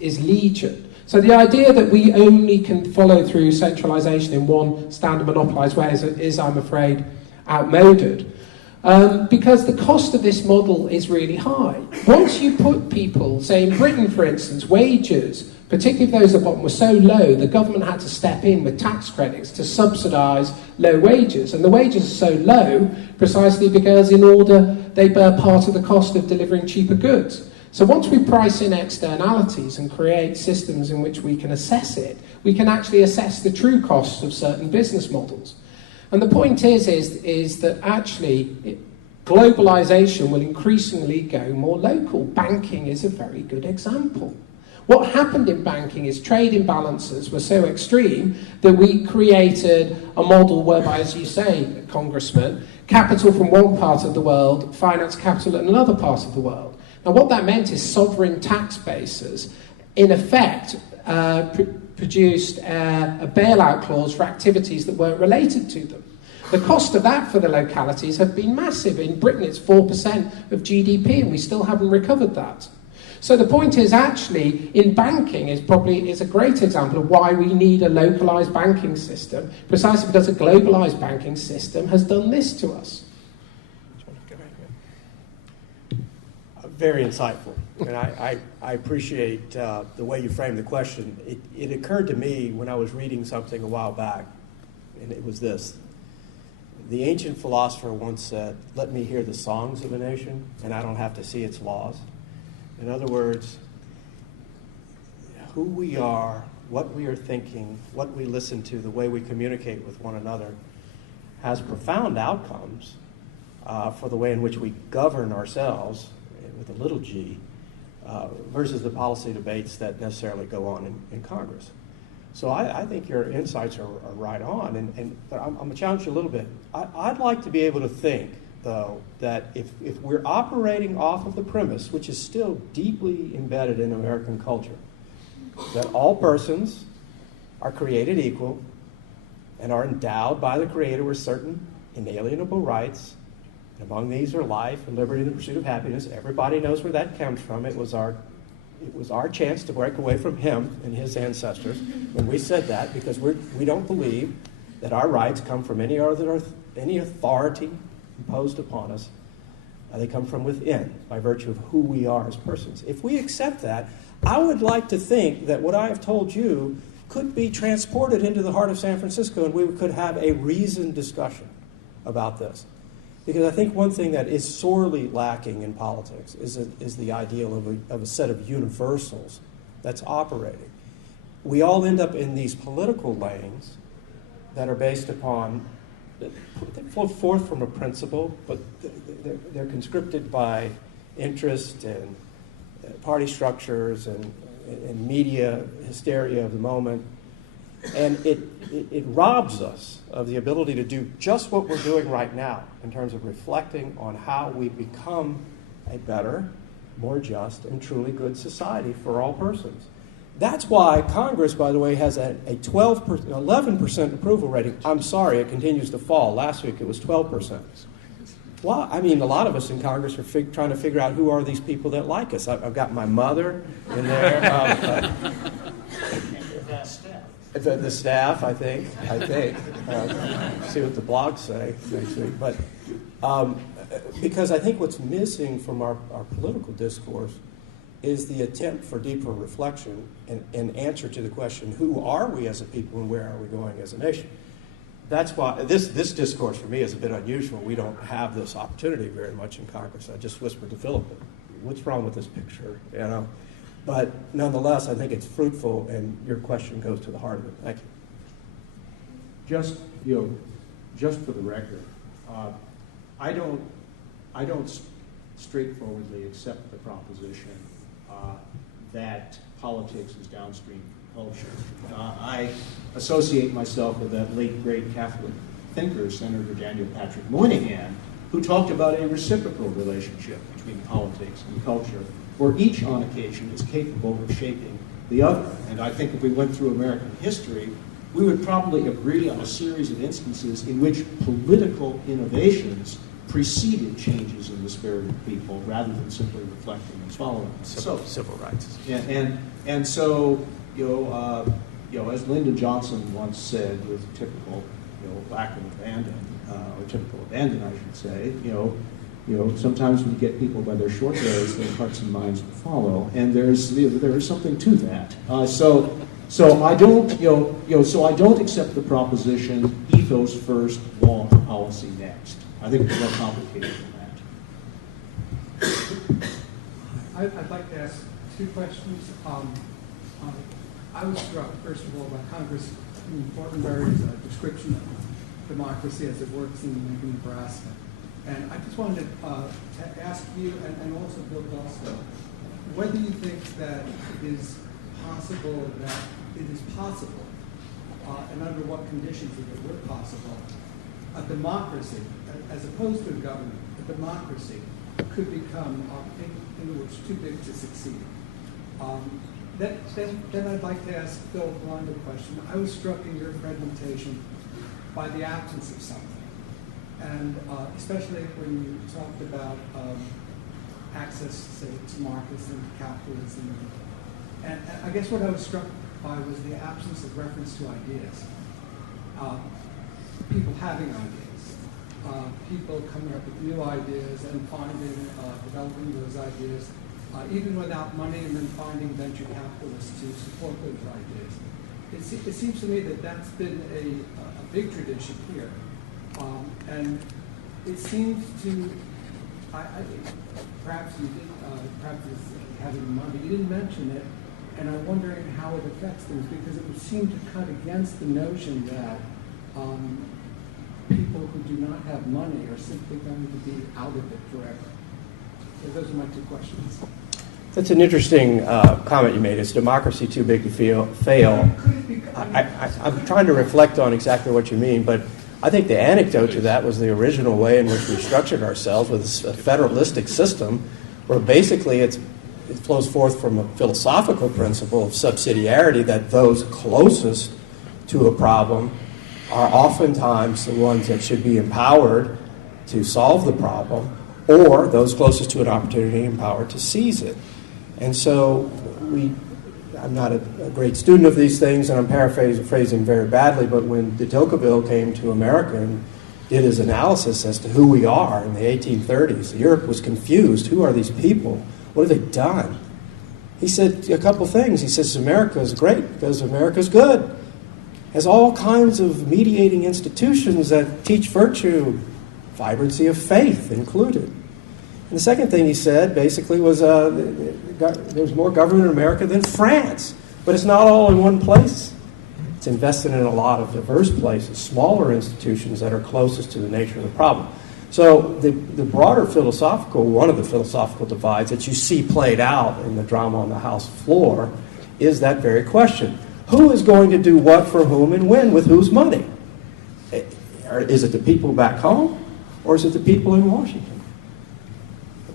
legion. So the idea that we only can follow through centralization in one standard monopolized way is I'm afraid, outmoded. Because the cost of this model is really high. Once you put people, say in Britain for instance, wages, particularly if those at the bottom were so low, the government had to step in with tax credits to subsidise low wages. And the wages are so low precisely because in order they bear part of the cost of delivering cheaper goods. So once we price in externalities and create systems in which we can assess it, we can actually assess the true costs of certain business models. And the point is that actually globalisation will increasingly go more local. Banking is a very good example. What happened in banking is trade imbalances were so extreme that we created a model whereby, as you say, Congressman, capital from one part of the world financed capital in another part of the world. Now what that meant is sovereign tax bases, in effect, produced a bailout clause for activities that weren't related to them. The cost of that for the localities have been massive. In Britain it's 4% of GDP and we still haven't recovered that. So the point is actually in banking is a great example of why we need a localised banking system, precisely because a globalised banking system has done this to us. Very insightful, and I appreciate the way you framed the question. It occurred to me when I was reading something a while back, and it was this. The ancient philosopher once said, "Let me hear the songs of a nation, and I don't have to see its laws." In other words, who we are, what we are thinking, what we listen to, the way we communicate with one another has profound outcomes for the way in which we govern ourselves with a little g versus the policy debates that necessarily go on in Congress. So I think your insights are right on, but I'm going to challenge you a little bit. I'd like to be able to think, though, that if we're operating off of the premise, which is still deeply embedded in American culture, that all persons are created equal and are endowed by the Creator with certain inalienable rights, and among these are life and liberty and the pursuit of happiness. Everybody knows where that comes from. It was our chance to break away from him and his ancestors when we said that, because we don't believe that our rights come from any authority imposed upon us They come from within by virtue of who we are as persons. If we accept that, I would like to think that what I have told you could be transported into the heart of San Francisco and we could have a reasoned discussion about this. Because I think one thing that is sorely lacking in politics is the ideal of a set of universals that's operating. We all end up in these political lanes that are based upon, they flow forth from a principle, but they're conscripted by interest and party structures and media hysteria of the moment. And it robs us of the ability to do just what we're doing right now in terms of reflecting on how we become a better, more just, and truly good society for all persons. That's why Congress, by the way, has a 11% approval rating. I'm sorry, it continues to fall. Last week it was 12%. Well, I mean, a lot of us in Congress are trying to figure out who are these people that like us. I've got my mother in there. The staff, I think. See what the blogs say next week. But because I think what's missing from our political discourse is the attempt for deeper reflection and answer to the question, who are we as a people and where are we going as a nation? That's why this discourse for me is a bit unusual. We don't have this opportunity very much in Congress. I just whispered to Phillip, what's wrong with this picture? You know? But nonetheless, I think it's fruitful, and your question goes to the heart of it. Thank you. Just for the record, I don't straightforwardly accept the proposition that politics is downstream from culture. I associate myself with that late great Catholic thinker, Senator Daniel Patrick Moynihan, who talked about a reciprocal relationship between politics and culture, where each on occasion is capable of shaping the other. And I think if we went through American history, we would probably agree on a series of instances in which political innovations preceded changes in the spirit of people rather than simply reflecting and following. Civil rights. And so, as Lyndon Johnson once said, with typical, lack of abandon, or typical abandon, I should say, sometimes we get people by their short hairs, their hearts and minds will follow, and there is something to that. So I don't accept the proposition ethos first, law and policy next. I think it's more complicated than that. I'd like to ask two questions. I was struck, first of all, by Congressman Fortenberry's description of democracy as it works in Lincoln, Nebraska. And I just wanted to ask you, and also Bill Gusto, whether you think that it is possible, and under what conditions if it were possible, a democracy, as opposed to a government, a democracy could become, in other words, too big to succeed. Then I'd like to ask Phillip Blond a question. I was struck in your presentation by the absence of something. And especially when you talked about access, say, to markets and capitalism. And I guess what I was struck by was the absence of reference to ideas. People having ideas. People coming up with new ideas and developing those ideas, even without money, and then finding venture capitalists to support those ideas. It seems to me that that's been a big tradition here. And it seems to, perhaps you did, perhaps it's having money, you didn't mention it, and I'm wondering how it affects things, because it would seem to cut against the notion that people who do not have money are simply going to be out of it forever. So those are my two questions. That's an interesting comment you made. Is democracy too big to fail? I'm trying to reflect on exactly what you mean, but I think the anecdote to that was the original way in which we structured ourselves with a federalistic system, where basically it flows forth from a philosophical principle of subsidiarity, that those closest to a problem are oftentimes the ones that should be empowered to solve the problem, or those closest to an opportunity empowered to seize it. And so I'm not a great student of these things, and I'm paraphrasing very badly, but when de Tocqueville came to America in did his analysis as to who we are in the 1830s. Europe was confused. Who are these people? What have they done? He said a couple things. He says America is great because America's good. Has all kinds of mediating institutions that teach virtue, vibrancy of faith included. And the second thing he said basically was there's more government in America than France, but it's not all in one place. It's invested in a lot of diverse places, smaller institutions that are closest to the nature of the problem. So the broader one of the philosophical divides that you see played out in the drama on the House floor is that very question. Who is going to do what for whom and when with whose money? Is it the people back home or is it the people in Washington?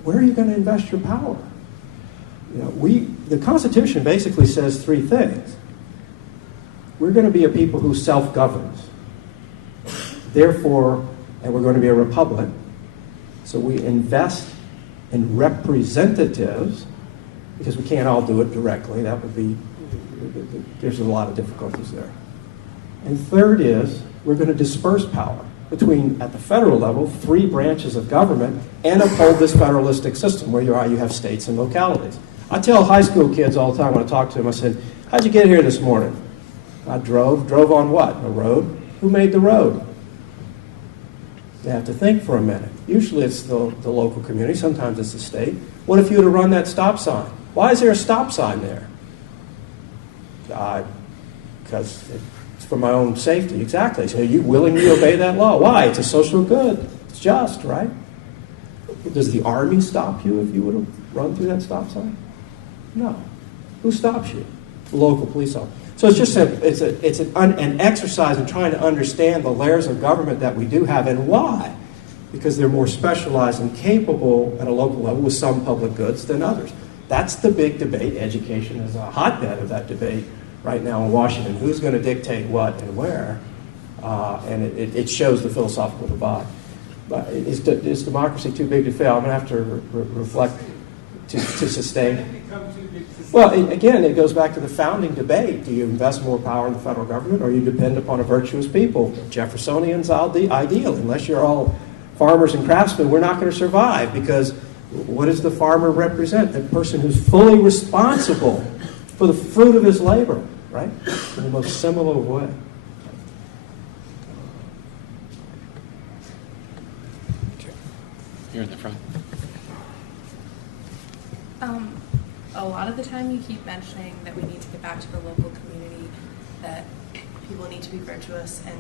Where are you going to invest your power? The Constitution basically says three things. We're going to be a people who self-governs. Therefore, and we're going to be a republic. So we invest in representatives, because we can't all do it directly. There's a lot of difficulties there. And third is, we're going to disperse power between, at the federal level, 3 branches of government and uphold this federalistic system where you have states and localities. I tell high school kids all the time when I talk to them, I said, how'd you get here this morning? I drove. Drove on what? A road? Who made the road? They have to think for a minute. Usually it's the local community. Sometimes it's the state. What if you were to run that stop sign? Why is there a stop sign there? Because it's for my own safety. Exactly. So you willingly obey that law. Why? It's a social good. It's just, right? Does the Army stop you if you were to run through that stop sign? No. Who stops you? The local police officer. So it's just an exercise in trying to understand the layers of government that we do have and why. Because they're more specialized and capable at a local level with some public goods than others. That's the big debate. Education is a hotbed of that debate right now in Washington. Who's going to dictate what and where? And it shows the philosophical divide. But is democracy too big to fail? I'm going to have to reflect to sustain. Well, again, it goes back to the founding debate. Do you invest more power in the federal government or you depend upon a virtuous people? Jeffersonian's ideal. Unless you're all farmers and craftsmen, we're not going to survive because what does the farmer represent? The person who's fully responsible for the fruit of his labor, right? In the most similar way. You're in the front. A lot of the time you keep mentioning that we need to get back to the local community, that people need to be virtuous and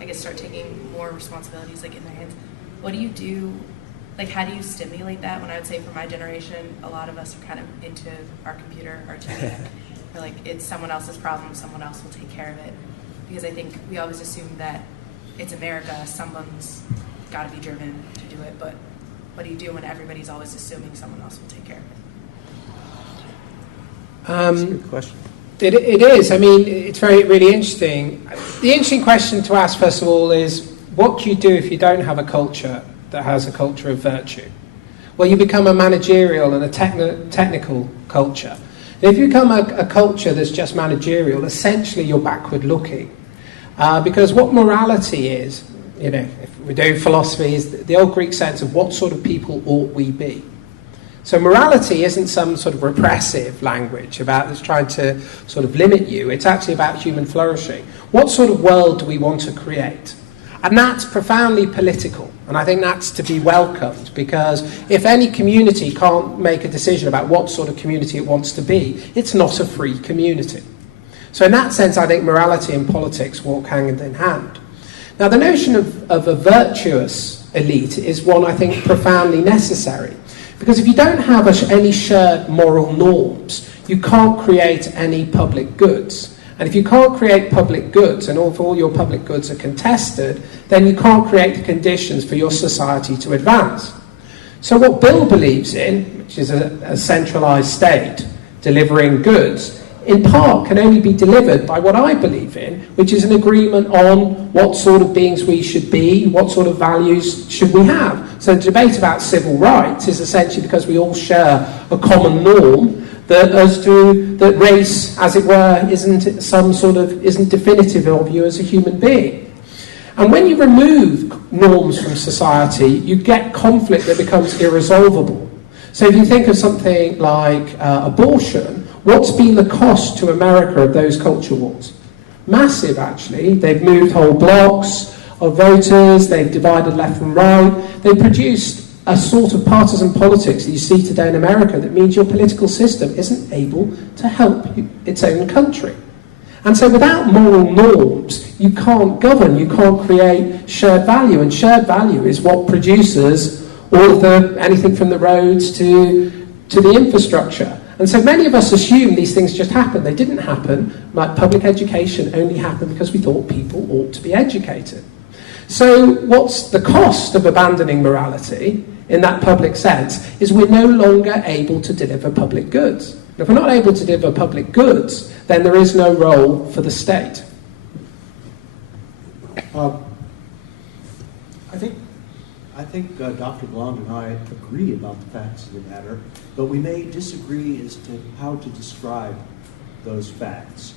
I guess start taking more responsibilities like in their hands. What do you do, like how do you stimulate that? When I would say for my generation, a lot of us are kind of into our computer, our TV. We're like, it's someone else's problem, someone else will take care of it. Because I think we always assume that it's America, someone's got to be driven to do it, but what do you do when everybody's always assuming someone else will take care of it? That's a good question. It is. I mean, it's really interesting. The interesting question to ask, first of all, is what do you do if you don't have a culture that has a culture of virtue? Well, you become a managerial and a technical culture. And if you become a culture that's just managerial, essentially you're backward looking. Because what morality is, if we're doing philosophy, is the old Greek sense of what sort of people ought we be. So morality isn't some sort of repressive language about that's trying to sort of limit you. It's actually about human flourishing. What sort of world do we want to create? And that's profoundly political. And I think that's to be welcomed because if any community can't make a decision about what sort of community it wants to be, it's not a free community. So in that sense, I think morality and politics walk hand in hand. Now, the notion of a virtuous elite is one I think profoundly necessary. Because if you don't have any shared moral norms, you can't create any public goods. And if you can't create public goods, and if all your public goods are contested, then you can't create the conditions for your society to advance. So what Bill believes in, which is a centralised state delivering goods, in part can only be delivered by what I believe in, which is an agreement on what sort of beings we should be, what sort of values should we have. So the debate about civil rights is essentially because we all share a common norm that race, as it were, isn't definitive of you as a human being. And when you remove norms from society, you get conflict that becomes irresolvable. So if you think of something like abortion, what's been the cost to America of those culture wars? Massive, actually. They've moved whole blocks of voters, they've divided left and right, they've produced a sort of partisan politics that you see today in America that means your political system isn't able to help its own country. And so without moral norms, you can't govern, you can't create shared value, and shared value is what produces all of the, anything from the roads to the infrastructure. And so many of us assume these things just happen. They didn't happen. Like public education only happened because we thought people ought to be educated. So what's the cost of abandoning morality in that public sense is we're no longer able to deliver public goods. And if we're not able to deliver public goods, then there is no role for the state. I think Dr. Blond and I agree about the facts of the matter, but we may disagree as to how to describe those facts.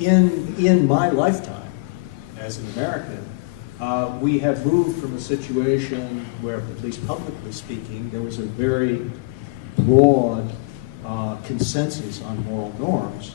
In my lifetime as an American, we have moved from a situation where, at least publicly speaking, there was a very broad consensus on moral norms,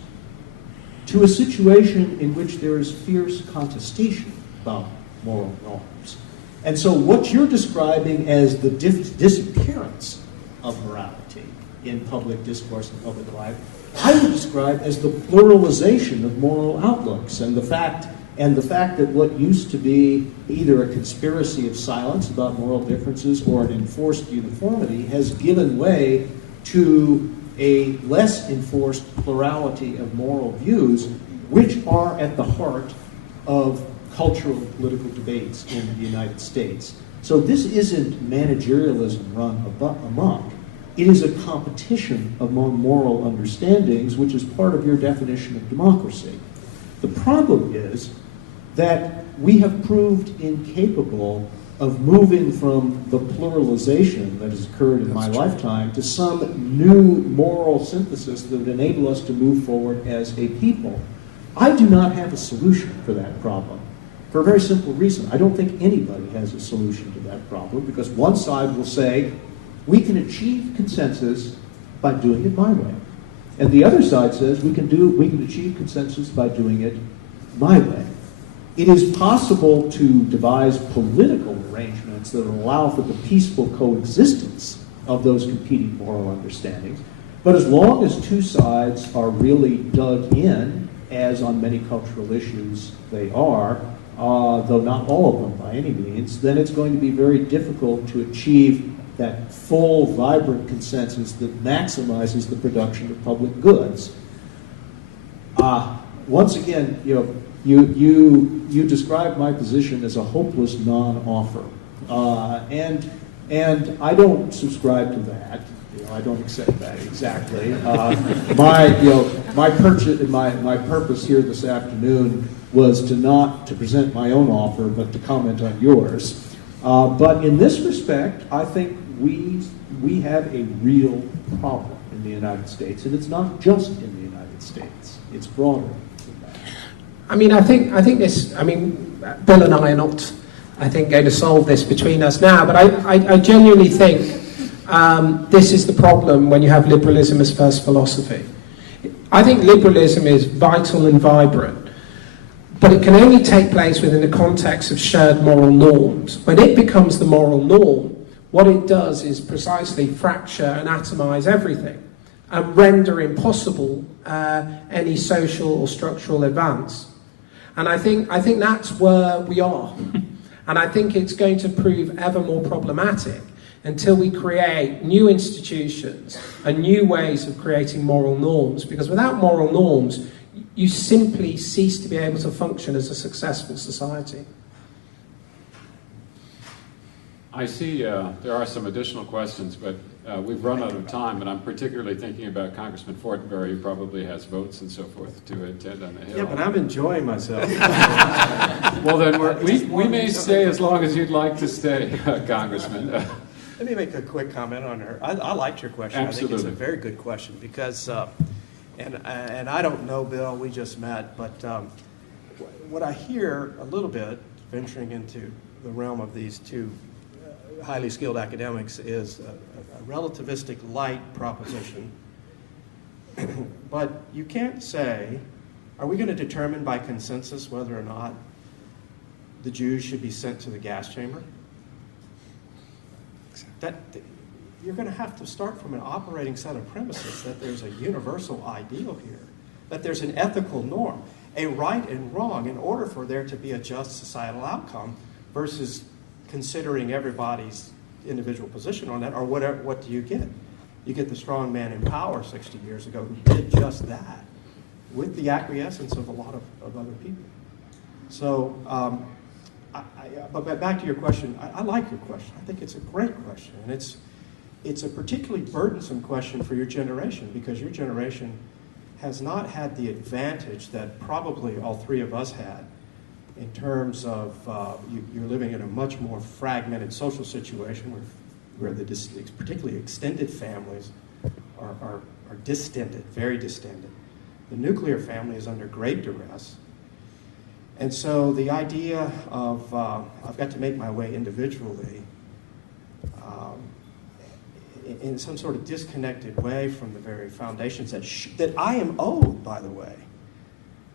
to a situation in which there is fierce contestation about moral norms. And so what you're describing as the disappearance of morality in public discourse and public life, I would describe as the pluralization of moral outlooks, and the fact that what used to be either a conspiracy of silence about moral differences or an enforced uniformity has given way to a less enforced plurality of moral views, which are at the heart of cultural and political debates in the United States. So this isn't managerialism run amok. It is a competition among moral understandings, which is part of your definition of democracy. The problem is that we have proved incapable of moving from the pluralization that has occurred in my lifetime to some new moral synthesis that would enable us to move forward as a people. I do not have a solution for that problem, for a very simple reason. I don't think anybody has a solution to that problem, because one side will say, we can achieve consensus by doing it my way. And the other side says, we can achieve consensus by doing it my way. It is possible to devise political arrangements that allow for the peaceful coexistence of those competing moral understandings. But as long as two sides are really dug in, as on many cultural issues they are, though not all of them by any means, then it's going to be very difficult to achieve that full, vibrant consensus that maximizes the production of public goods. Once again, you described my position as a hopeless non-offer, and I don't subscribe to that. I don't accept that exactly. My purpose here this afternoon was to present my own offer, but to comment on yours. But in this respect, I think we have a real problem in the United States, and it's not just in the United States. It's broader than that. I mean, I think this. I mean, Bill and I are not, I think, going to solve this between us now. But I genuinely think this is the problem when you have liberalism as first philosophy. I think liberalism is vital and vibrant, but it can only take place within the context of shared moral norms. When it becomes the moral norm, what it does is precisely fracture and atomize everything and render impossible any social or structural advance. And I think that's where we are. And I think it's going to prove ever more problematic until we create new institutions and new ways of creating moral norms. Because without moral norms, you simply cease to be able to function as a successful society. I see there are some additional questions, but we've run out of time, and I'm particularly thinking about Congressman Fortenberry, who probably has votes and so forth to attend on the Hill. Yeah, but I'm enjoying myself. Well, then we may stay as long as you'd like to stay, Congressman. Let me make a quick comment on her. I liked your question. Absolutely. I think it's a very good question because, and I don't know Bill, we just met, but what I hear a little bit, venturing into the realm of these two highly skilled academics, is a relativistic light proposition. But you can't say, are we going to determine by consensus whether or not the Jews should be sent to the gas chamber? You're going to have to start from an operating set of premises that there's a universal ideal here, that there's an ethical norm, a right and wrong, in order for there to be a just societal outcome, versus considering everybody's individual position on that. Or whatever. What do you get? You get the strong man in power 60 years ago who did just that with the acquiescence of a lot of other people. So, but back to your question, I like your question. I think it's a great question, and it's a particularly burdensome question for your generation, because your generation has not had the advantage that probably all three of us had, in terms of you're living in a much more fragmented social situation where the particularly extended families are distended, very distended. The nuclear family is under great duress. And so the idea of I've got to make my way individually in some sort of disconnected way from the very foundations that I am owed, by the way,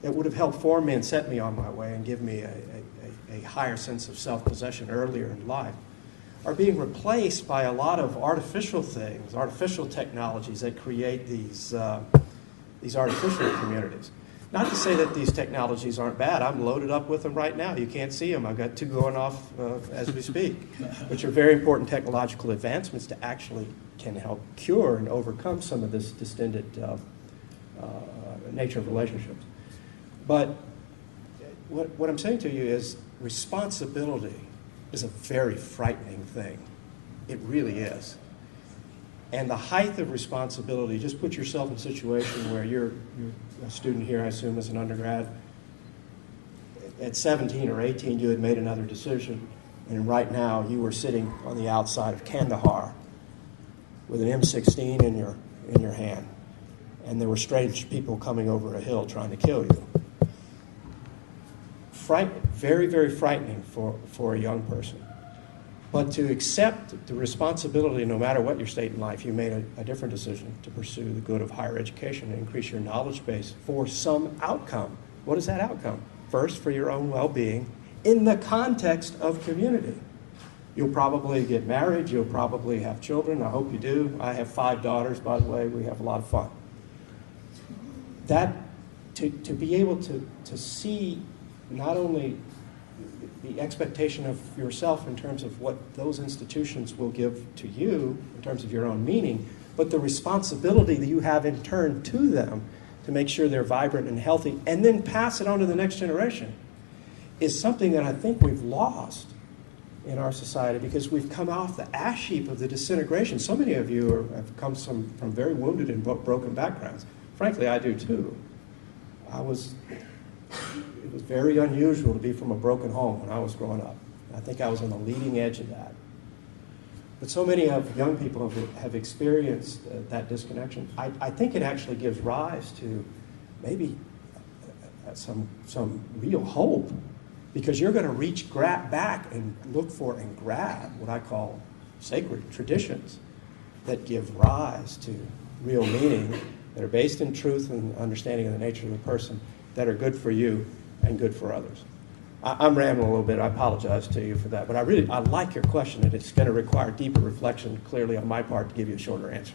that would have helped form me and set me on my way and give me a higher sense of self-possession earlier in life, are being replaced by a lot of artificial things, artificial technologies that create these artificial communities. Not to say that these technologies aren't bad. I'm loaded up with them right now. You can't see them. I've got two going off as we speak, which are very important technological advancements that actually can help cure and overcome some of this distended nature of relationships. But what I'm saying to you is responsibility is a very frightening thing. It really is. And the height of responsibility, just put yourself in a situation where you're a student here, I assume, as an undergrad. At 17 or 18, you had made another decision, and right now you were sitting on the outside of Kandahar with an M16 in your hand, and there were strange people coming over a hill trying to kill you. Very, very frightening for a young person. But to accept the responsibility, no matter what your state in life, you made a different decision to pursue the good of higher education and increase your knowledge base for some outcome. What is that outcome? First, for your own well-being in the context of community. You'll probably get married. You'll probably have children. I hope you do. I have 5 daughters, by the way. We have a lot of fun. That, to be able to see not only the expectation of yourself in terms of what those institutions will give to you in terms of your own meaning, but the responsibility that you have in turn to them to make sure they're vibrant and healthy, and then pass it on to the next generation, is something that I think we've lost in our society, because we've come off the ash heap of the disintegration. So many of you have come from very wounded and broken backgrounds. Frankly, I do too. It was very unusual to be from a broken home when I was growing up. I think I was on the leading edge of that. But so many of young people have experienced that disconnection. I think it actually gives rise to maybe some real hope, because you're going to reach back and look for and grab what I call sacred traditions that give rise to real meaning, that are based in truth and understanding of the nature of the person, that are good for you and good for others. I'm rambling a little bit. I apologize to you for that. But I like your question, and it's going to require deeper reflection, clearly, on my part, to give you a shorter answer.